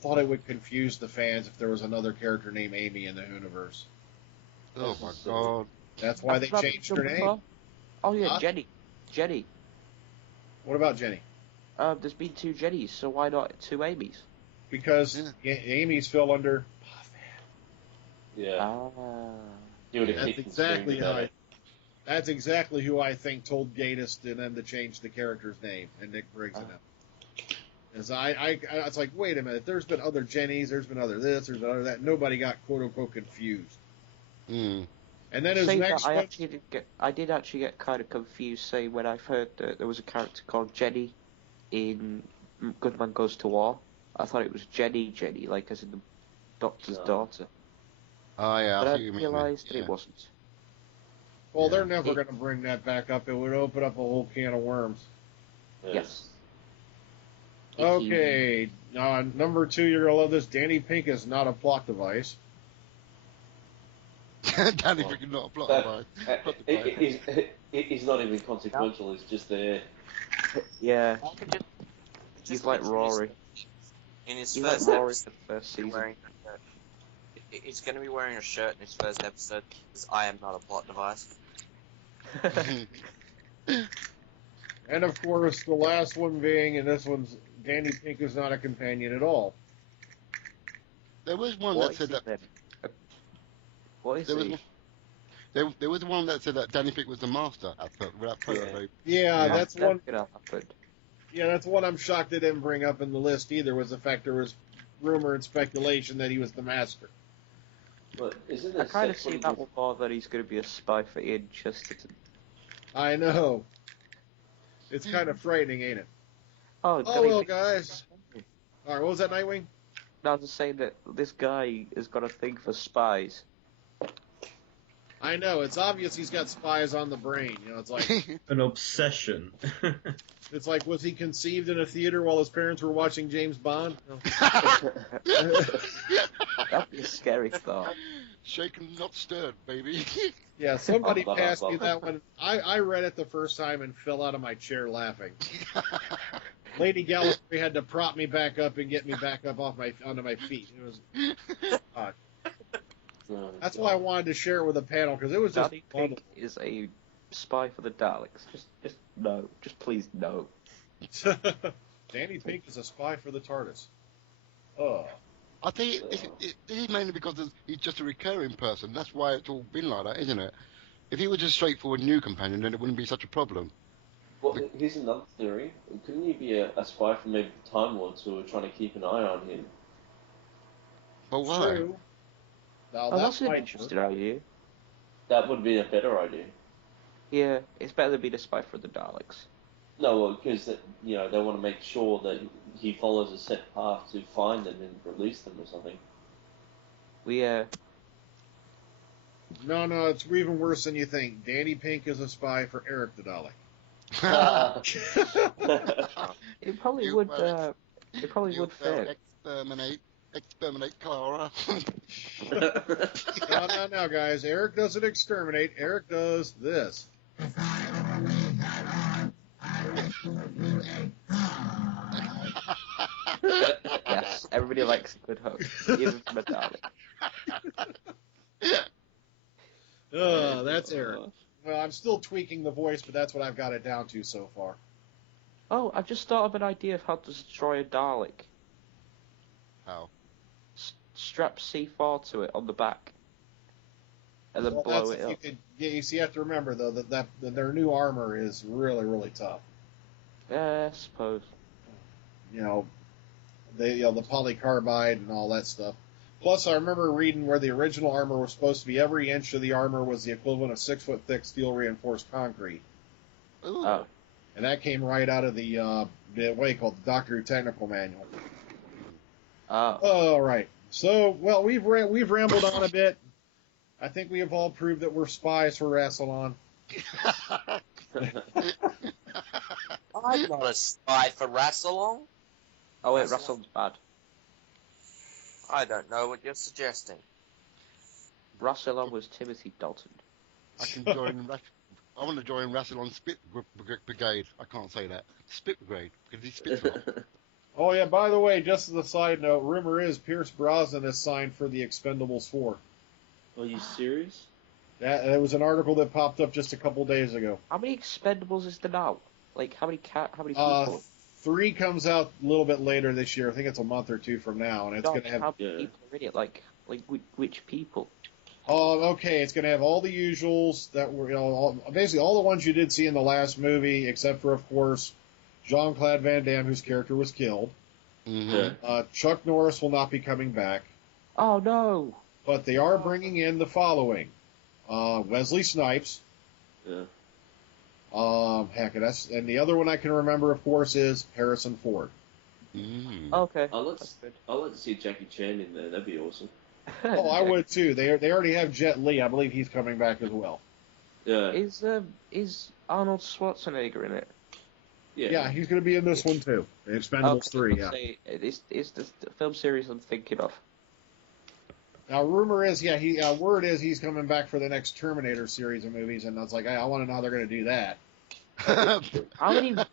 thought it would confuse the fans if there was another character named Amy in the universe. Oh my god. That's why they changed her name. Oh yeah, Huh? Jenny. What about Jenny? There's been 2 Jennies, so why not 2 Amy's? Because Amy's fell under Moffat. Yeah. Ah. He would have That's kicked and exactly screamed how. about it. That's exactly who I think told Gatiss and them to change the character's name and Nick Briggs in it. As I it's like, wait a minute. There's been other Jennies. There's been other this. There's been other that. Nobody got quote unquote confused. Hmm. And then his next one. I did actually get kind of confused, say, when I heard that there was a character called Jenny in Good Man Goes to War. I thought it was Jenny, like as in the Doctor's daughter. Oh yeah, But I see what you mean. realised that Yeah. it wasn't. Well, they're never going to bring that back up. It would open up a whole can of worms. Yeah. Yes. Okay, number 2, you're going to love this. Danny Pink is not a plot device. Danny freaking not a plot device. It's not even consequential. It's just there. Yeah. I could just He's like picture Rory. in his He's like first Rory episode, for the first season. wearing a shirt. He's going to be wearing a shirt in his first episode because I am not a plot device. And of course, the last one being, and this one's Danny Pink is not a companion at all. There was one What that said is that. it? What is There was he? one, there was one that said that Danny Pink was the master at that prototype. Yeah, that's one. Gonna happen. Yeah, that's one I'm shocked they didn't bring up in the list either. Was the fact there was rumor and speculation that he was the master. But isn't I there kind of sex when see he that gets- one more that he's going to be a spy for Ian Chesterton. I know. It's kind of frightening, ain't it? Oh, Oh well, guys. All right, what was that, Nightwing? I was just saying that this guy has got a thing for spies. I know. It's obvious he's got spies on the brain. You know, it's like An obsession. it's like was he conceived in a theater while his parents were watching James Bond? That'd be a scary thought. Shaken, not stirred, baby. Yeah, somebody passed me that one. I read it the first time and fell out of my chair laughing. Lady Gallifrey had to prop me back up and get me back up onto my feet. It was odd. Oh, That's why I wanted to share it with the panel because it was just Danny fun. Pink is a spy for the Daleks. Just no. Just please no. Danny Pink is a spy for the TARDIS. Oh. I think it is mainly because he's just a recurring person. That's why it's all been like that, isn't it? If he was just a straightforward new companion, then it wouldn't be such a problem. Well, here's another theory. Couldn't he be a spy for maybe the Time Lords who are trying to keep an eye on him? But why? True. Now, Oh, that's that's an my interesting idea. That would be a better idea. Yeah, it's better than being a spy for the Daleks. No, because they want to make sure that he follows a set path to find them and release them or something. No, it's even worse than you think. Danny Pink is a spy for Eric the Dalek. It probably You would. will It probably You would fit. exterminate Clara. No, guys. Eric doesn't exterminate. Eric does this. Yes, everybody likes a good hook, even from a Dalek. Oh, that's Eric. Well, I'm still tweaking the voice, but that's what I've got it down to so far. Oh, I've just thought of an idea of how to destroy a Dalek. How? Strap C4 to it on the back, and then Well, blow that's it if up. you see, you have to remember though that their new armor is really, really tough. Yeah, I suppose. You know, the polycarbide and all that stuff. Plus, I remember reading where the original armor was supposed to be every inch of the armor was the equivalent of 6 foot thick steel reinforced concrete, Ooh. Oh, and that came right out of the what do you call it, the Doctor Who Technical Manual. oh. All right. So, well, we've rambled on a bit. I think we have all proved that we're spies for Rassilon. I'm not a spy for Rassilon. Oh wait, Russell's bad. I don't know what you're suggesting. Rassilon was Timothy Dalton. I can join. I want to join Rassilon's Spit Brigade. I can't say that. Spit Brigade because he spits a lot. Oh yeah, by the way, just as a side note, rumor is Pierce Brosnan is signed for the Expendables 4. Are you serious? That was an article that popped up just a couple days ago. How many Expendables is there now? Like, how many people? 3 comes out a little bit later this year. I think it's a month or 2 from now, and it's going to have. How many people are in it? Like which people? Okay, it's going to have all the usuals that were, basically all the ones you did see in the last movie, except for, of course, Jean-Claude Van Damme, whose character was killed. Mm-hmm. Chuck Norris will not be coming back. Oh no! But they are bringing in the following: Wesley Snipes. Yeah. And the other one I can remember, of course, is Harrison Ford. Mm. Okay. I'd like to see Jackie Chan in there. That'd be awesome. Oh, I would too. They already have Jet Li. I believe he's coming back as well. Yeah. Is Arnold Schwarzenegger in it? Yeah, he's going to be in this one too. Expendables 3. Yeah. Is the film series I'm thinking of? Now, rumor is, word is he's coming back for the next Terminator series of movies, and I was like, I want to know how they're going to do that. How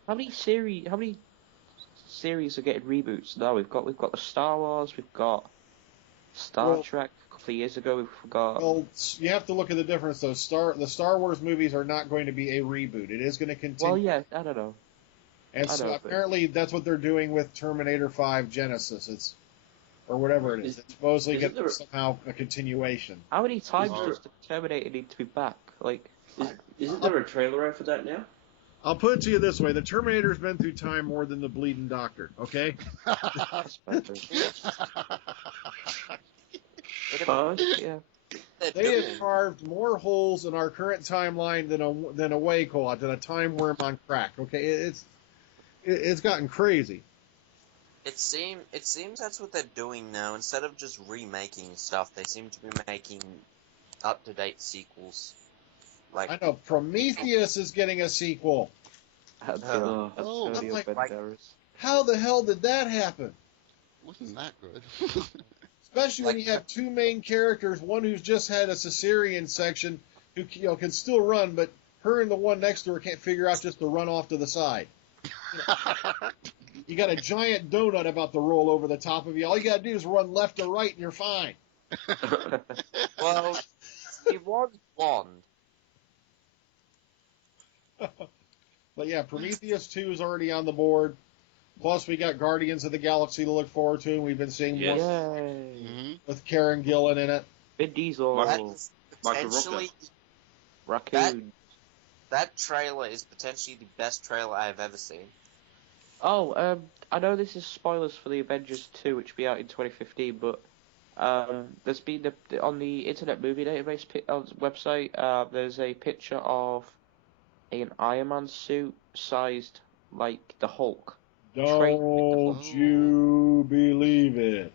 many series are getting reboots? No, we've got the Star Wars, we've got Star Trek. A couple of years ago, we forgot. Well, you have to look at the difference though. The Star Wars movies are not going to be a reboot. It is going to continue. Well, yeah, I don't know. And so apparently that's what they're doing with Terminator 5 Genesis. Or whatever it is. It's supposedly going to be somehow a continuation. How many times does the Terminator need to be back? Like, isn't there a trailer out for that now? I'll put it to you this way: the Terminator's been through time more than the Bleeding Doctor. Okay. Yeah. They have carved more holes in our current timeline than a time worm on crack. Okay, it's gotten crazy. It seems that's what they're doing now. Instead of just remaking stuff, they seem to be making up-to-date sequels. Like, I know Prometheus is getting a sequel. I'm like, how the hell did that happen? Wasn't that good? Especially when you have two main characters, one who's just had a cesarean section, who can still run, but her and the one next to her can't figure out just to run off to the side. You got a giant donut about to roll over the top of you. All you got to do is run left or right, and you're fine. Well, he was blonde. But yeah, Prometheus 2 is already on the board. Plus, we got Guardians of the Galaxy to look forward to, and we've been seeing one with Karen Gillan in it. Vin Diesel. That is potentially Raccoon. That trailer is potentially the best trailer I've ever seen. Oh, I know this is spoilers for the Avengers 2, which will be out in 2015, but there's been on the Internet Movie Database website, there's a picture of an Iron Man suit sized like the Hulk. Don't you believe it?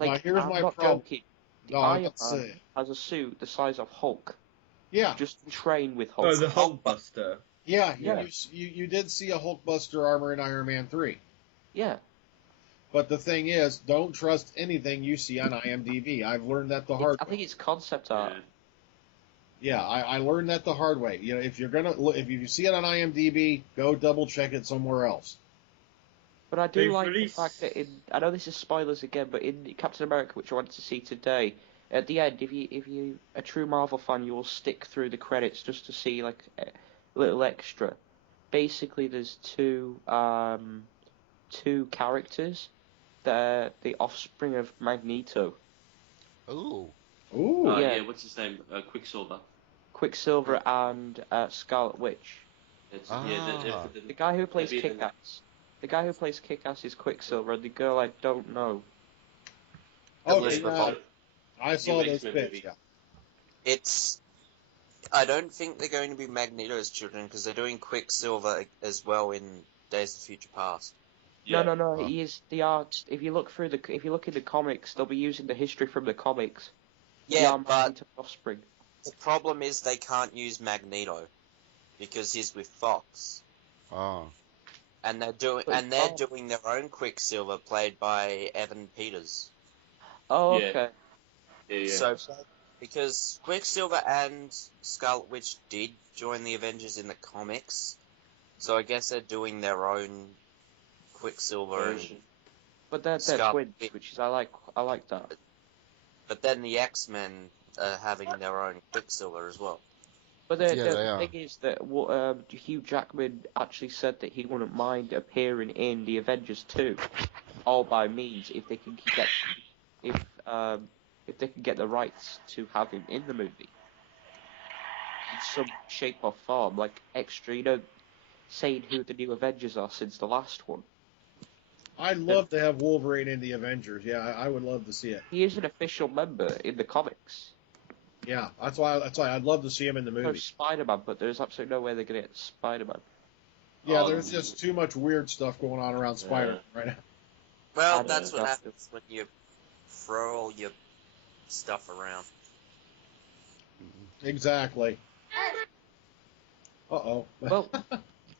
Like, now, here's I'm my not problem. joking. No, Iron Man has a suit the size of Hulk. Yeah. Just train with Hulk. Oh, the Hulkbuster. Yeah. You did see a Hulkbuster armor in Iron Man 3. Yeah. But the thing is, don't trust anything you see on IMDb. I've learned that the hard way. I think it's concept art. Yeah, I learned that the hard way. You know, if you see it on IMDb, go double check it somewhere else. But I do like the fact that I know this is spoilers again, but in Captain America, which I wanted to see today, at the end, if you a true Marvel fan, you will stick through the credits just to see like a little extra. Basically, there's two characters that are the offspring of Magneto. Ooh. Ooh. Yeah, what's his name? Quicksilver and Scarlet Witch. The guy who plays Kick-Ass. The guy who plays Kick-Ass is Quicksilver, and the girl I don't know. Okay, I saw those bits, yeah. I don't think they're going to be Magneto's children, because they're doing Quicksilver as well in Days of Future Past. Yeah. No. He is the art. If you look in the comics, they'll be using the history from the comics. Yeah, but offspring. The problem is they can't use Magneto because he's with Fox. Ah. And they're doing their own Quicksilver, played by Evan Peters. Oh, Yeah. okay. Yeah. So, because Quicksilver and Scarlet Witch did join the Avengers in the comics, so I guess they're doing their own Quicksilver and Version. But they're Scarlet twins, Witch. which is I like that. But then the X-Men are having their own Quicksilver as well. But Yeah, the they are. thing is that Hugh Jackman actually said that he wouldn't mind appearing in the Avengers 2, all by means if they can get if they can get the rights to have him in the movie in some shape or form, like extra, saying who the new Avengers are since the last one. I'd love to have Wolverine in the Avengers. Yeah, I would love to see it. He is an official member in the comics. Yeah, that's why I'd love to see him in the movie. There's Spider-Man, but there's absolutely no way they're going to get Spider-Man. Yeah, there's just too much weird stuff going on around Spider-Man right now. Well, that's what happens when you throw all your stuff around. Exactly. Uh-oh. Well,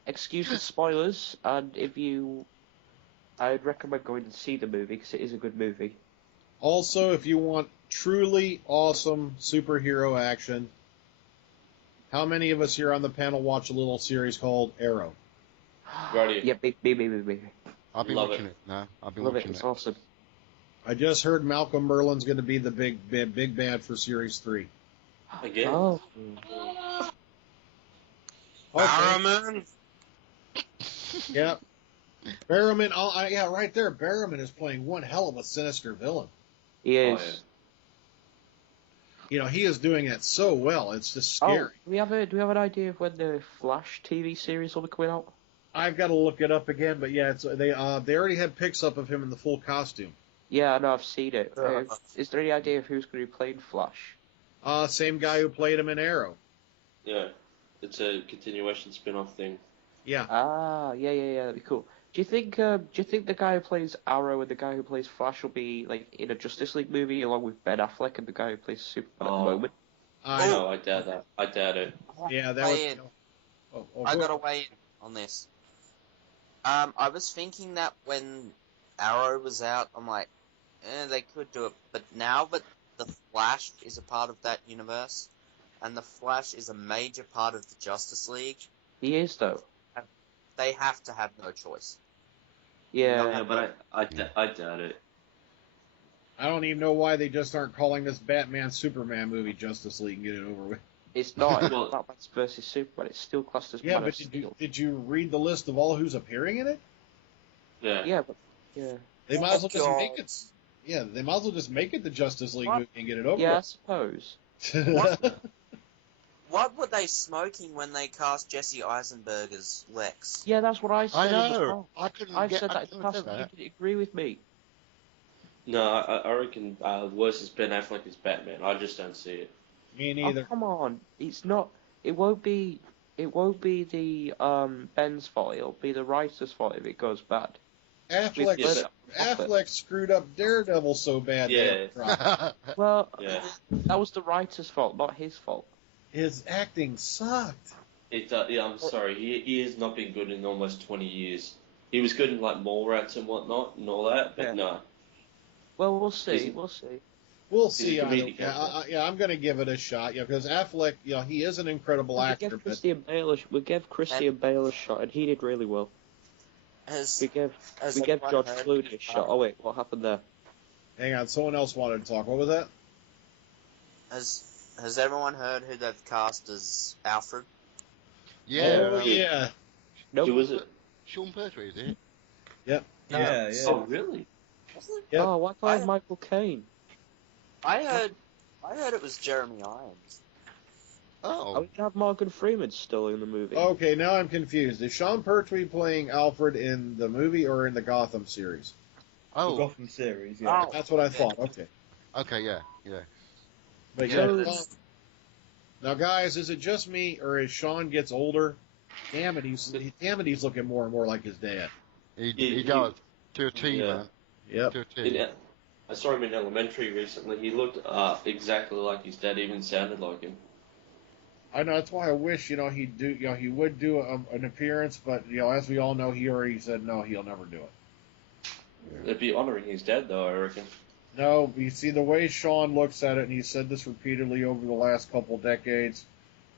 excuse the spoilers, and I'd recommend going and see the movie, because it is a good movie. Also, if you want truly awesome superhero action, how many of us here on the panel watch a little series called Arrow? Guardian. Yeah, me. I've been Love watching it. it. No, I've been Love it, watching it's it. awesome. I just heard Malcolm Merlin's going to be the big bad for Series 3. Again? Oh. Okay. Barrowman? Yep. Barrowman, yeah, right there. Barrowman is playing one hell of a sinister villain. He is. Oh, yeah. You know, he is doing it so well. It's just scary. Oh, do we have an idea of when the Flash TV series will be coming out? I've got to look it up again, but yeah, they already had pics up of him in the full costume. Yeah, I know, I've seen it. Is there any idea of who's going to be playing Flash? Same guy who played him in Arrow. Yeah. It's a continuation spin-off thing. Yeah. Ah, yeah, that'd be cool. Do you think the guy who plays Arrow and the guy who plays Flash will be like in a Justice League movie along with Ben Affleck and the guy who plays Superman at the moment? No, I doubt that. I doubt it. Yeah, that was. I gotta weigh in on this. I was thinking that when Arrow was out, I'm like, they could do it. But now that the Flash is a part of that universe, and the Flash is a major part of the Justice League, He is, though. they have to have no choice. Yeah, but I doubt it. I don't even know why they just aren't calling this Batman Superman movie Justice League and get it over with. it's not. It's Well- Batman versus Superman. It's still classed as Yeah, Man but of Steel. did you read the list of all who's appearing in it? Yeah. Yeah, but yeah. They might as well just God. make it. Yeah, they might as well just make it the Justice League movie and get it over Yeah, I with. suppose. What were they smoking when they cast Jesse Eisenberg as Lex? Yeah, that's what I said. I as know. well. I couldn't I've get. said I that in the couldn't past, say and you that. didn't agree with me. No, I reckon worse is Ben Affleck as Batman. I just don't see it. Me Oh, neither. come on. It's not. It won't be the Ben's fault. It'll be the writer's fault if it goes bad. Affleck, We've heard that. Affleck screwed up Daredevil so bad. Yeah. they dropped. Well, Yeah. that was the writer's fault, not his fault. His acting sucked. Yeah, I'm sorry. He has not been good in almost 20 years. He was good in like Mallrats and whatnot and all that, but Yeah. no. Well, we'll see. He's- We'll see. We'll He's see. a comedic actor. I'm going to give it a shot. Yeah, because Affleck, he is an incredible We actor. gave But Christian Bale a shot, and he did really well. Has We gave everyone George heard Clooney a of- shot. Oh wait, what happened there? hang on, someone else wanted to talk. What was that? Has everyone heard who they've cast as Alfred? Yeah. Oh yeah. No. Who was it? Sean Pertwee, is it? Yep. Yeah. Oh, really? Yep. Oh, why can't I have Michael Caine? I heard it was Jeremy Irons. Oh, Oh. we can have Morgan Freeman still in the movie. Okay, now I'm confused. Is Sean Pertwee playing Alfred in the movie or in the Gotham series? The Oh. Gotham series, yeah. Oh. That's what I thought. Okay. Okay. Yeah. But Yeah, yeah. that's- Now, guys, is it just me or as Sean gets older? Damn it, he's looking more and more like his dad. He does to a T, Yeah. man. Yep. To a T. Yeah. I saw him in Elementary recently. He looked exactly like his dad, even sounded like him. I know that's why I wish he would do an appearance, but as we all know, he already said no, he'll never do it. It'd be honouring his dad, though, I reckon. No, you see the way Sean looks at it, and he said this repeatedly over the last couple decades.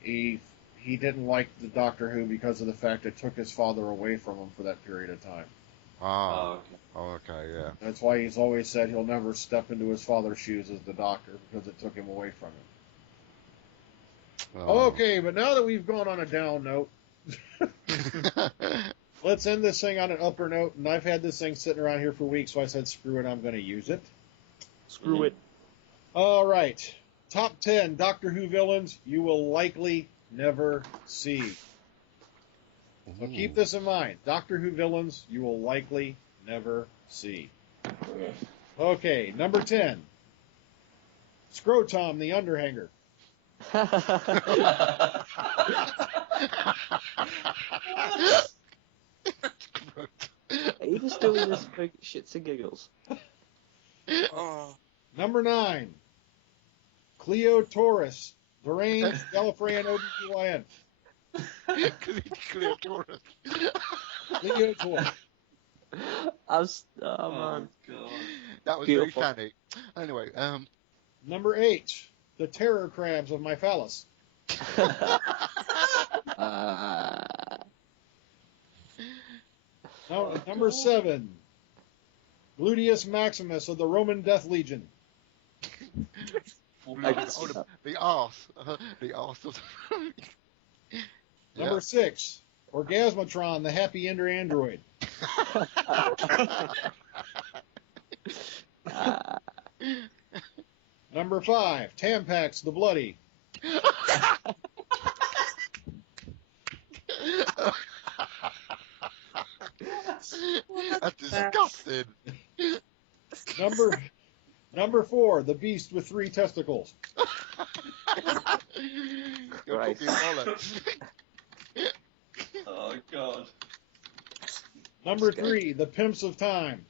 He didn't like the Doctor Who because of the fact it took his father away from him for that period of time. Okay, yeah. That's why he's always said he'll never step into his father's shoes as the Doctor, because it took him away from him. Okay, but now that we've gone on a down note, let's end this thing on an upper note. And I've had this thing sitting around here for weeks, so I said, screw it, I'm going to use it. Screw it. All right. Top 10 Doctor Who villains you will likely never see. So keep this in mind. Doctor Who villains you will likely never see. Okay, number 10. Scrotom the Underhanger. He was doing this for shits and giggles. Number 9. Cleo Taurus, deranged Gallifrey and OBGYN. Cleo Taurus. Cleo Taurus. Man. God. That was Beautiful. very funny. Anyway, Number 8. The terror crabs of my phallus. Number 7. Gluteus Maximus of the Roman Death Legion. the arse. The arse of Number 6. Orgasmatron, the happy ender android. Number 5. Tampax, the bloody. That's disgusting. Number 4. The beast with 3 testicles. You're talking bollocks. Oh, God. Number 3. The pimps of time.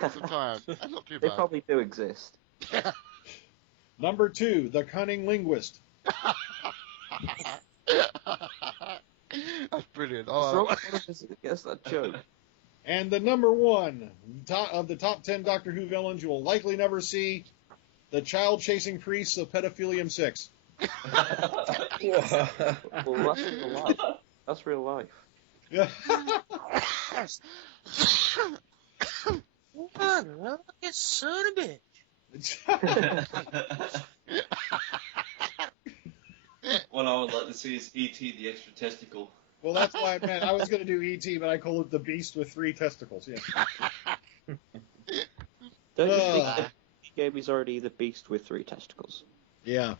That's the time. That's not too They bad. probably do exist. Number 2. The cunning linguist. That's brilliant. What's Oh, wrong with us against that joke? And the number 1 of the top 10 Doctor Who villains you will likely never see, the child-chasing priests of Pedophilium 6. Well, that's real life. That's real life. Yeah. What? You son of a bitch. What I would like to see is E.T. the extra testicle. Well, that's why I was going to do E.T., but I called it the beast with 3 testicles. Yeah. Don't you think the game is already the beast with 3 testicles? Yeah.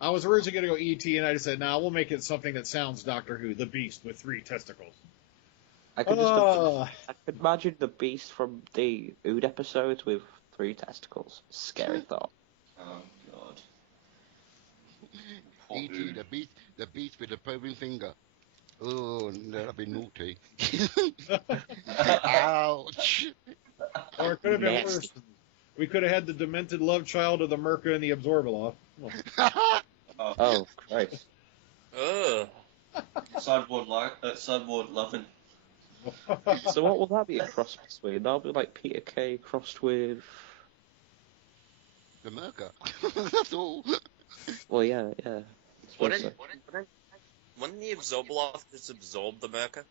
I was originally going to go E.T., and I just said, nah, we'll make it something that sounds Doctor Who, the beast with 3 testicles. I could imagine the beast from the Ood episodes with 3 testicles. Scary thought. Oh, God. E.T. the beast with the probing finger. Oh, that'd be naughty. Ouch. Or it could have been Nasty. worse. We could have had the demented love child of the Merca and the Absorbaloff. Oh, Christ. Ugh. Sideboard loving. So what will that be a cross between? That'll be like Peter Kay crossed with... The Merca. That's all. Well, yeah. Wouldn't the Absorbaloff just absorb the Merca?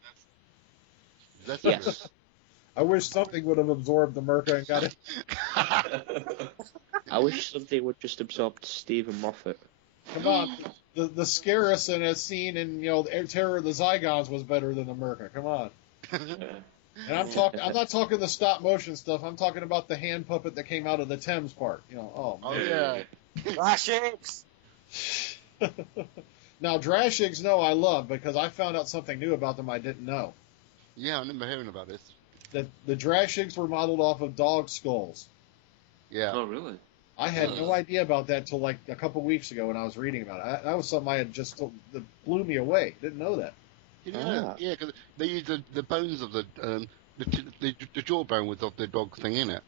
That's Yes. I wish something would have absorbed the Merca and got it. I wish something would just absorb Stephen Moffat. Come on. The Scarus in a scene in, Terror of the Zygons was better than the Merca. Come on. And I'm not talking the stop motion stuff. I'm talking about the hand puppet that came out of the Thames part. Oh, yeah. Drashigs! Now, Drashigs, no, I love, because I found out something new about them I didn't know. Yeah, I remember hearing about this. That the Drashigs were modeled off of dog skulls. Yeah. Oh, really? I had no idea about that till like a couple weeks ago when I was reading about it. That was something I had that blew me away. Didn't know that. Yeah, because they use the bones of the jawbone with the dog thing in it.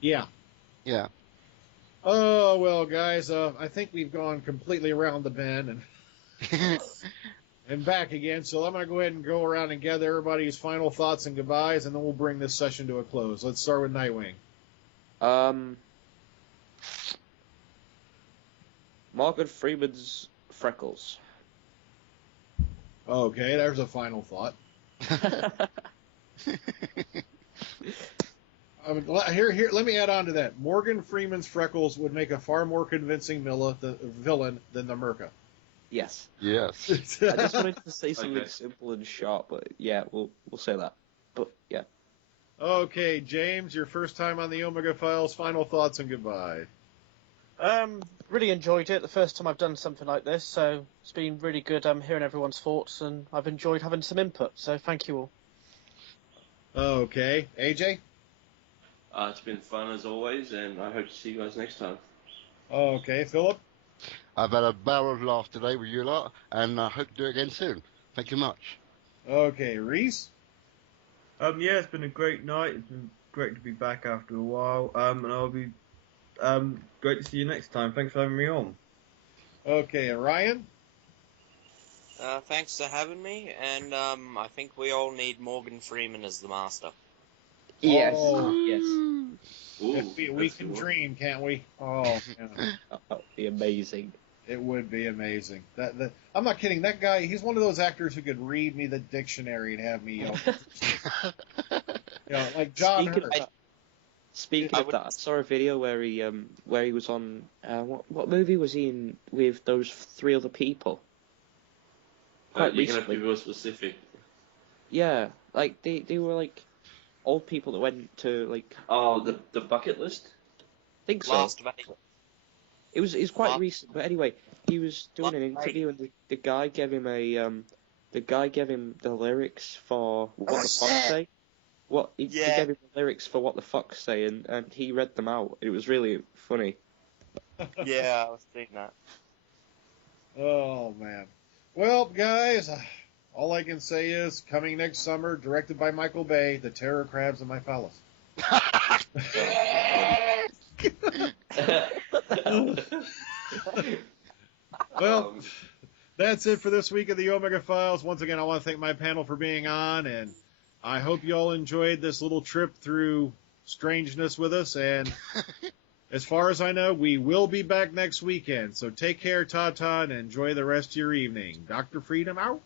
Yeah. Yeah. Oh, well, guys, I think we've gone completely around the bend and back again, so I'm going to go ahead and go around and gather everybody's final thoughts and goodbyes, and then we'll bring this session to a close. Let's start with Nightwing. Morgan Freeman's freckles. Okay, there's a final thought. Here, let me add on to that. Morgan Freeman's freckles would make a far more convincing villain than the Merca. Yes. Yes. I just wanted to say something Okay. simple and sharp, but yeah, we'll say that. But yeah. Okay, James, your first time on the Omega Files. Final thoughts and goodbye. Really enjoyed it. The first time I've done something like this, so it's been really good. Hearing everyone's thoughts, and I've enjoyed having some input. So thank you all. Okay, AJ. It's been fun as always, and I hope to see you guys next time. Okay, Philip. I've had a barrel of laughs today with you lot, and I hope to do it again soon. Thank you much. Okay, Rees. Yeah, it's been a great night. It's been great to be back after a while. And I'll be great to see you next time. Thanks for having me on. Okay, Ryan. Thanks for having me, and I think we all need Morgan Freeman as the Master. Yes. Oh. Yes. Ooh, We that's can cool. dream, can't we? Oh, man. That would be amazing. It would be amazing. I'm not kidding. That guy, he's one of those actors who could read me the dictionary and have me, like John Speaking Hurt. Speaking of that, I saw a video where he was on what movie was he in with those three other people? Quite You're gonna have to recently. be more specific. Yeah, like they were like old people that went to like Oh, the bucket list. I think so. Last of Eight. It was quite Last- recent, but anyway, he was doing an Last interview and the guy gave him the lyrics for What the Fuck Say. He gave him the lyrics for What the Fuck Say, and he read them out. It was really funny. Yeah, I was seeing that. Oh, man. Well, guys, all I can say is, coming next summer, directed by Michael Bay, The Terror Crabs in My Palace. Well, that's it for this week of the Omega Files. Once again, I want to thank my panel for being on, and I hope you all enjoyed this little trip through strangeness with us. And as far as I know, we will be back next weekend. So take care, ta-ta, and enjoy the rest of your evening. Dr. Freedom out.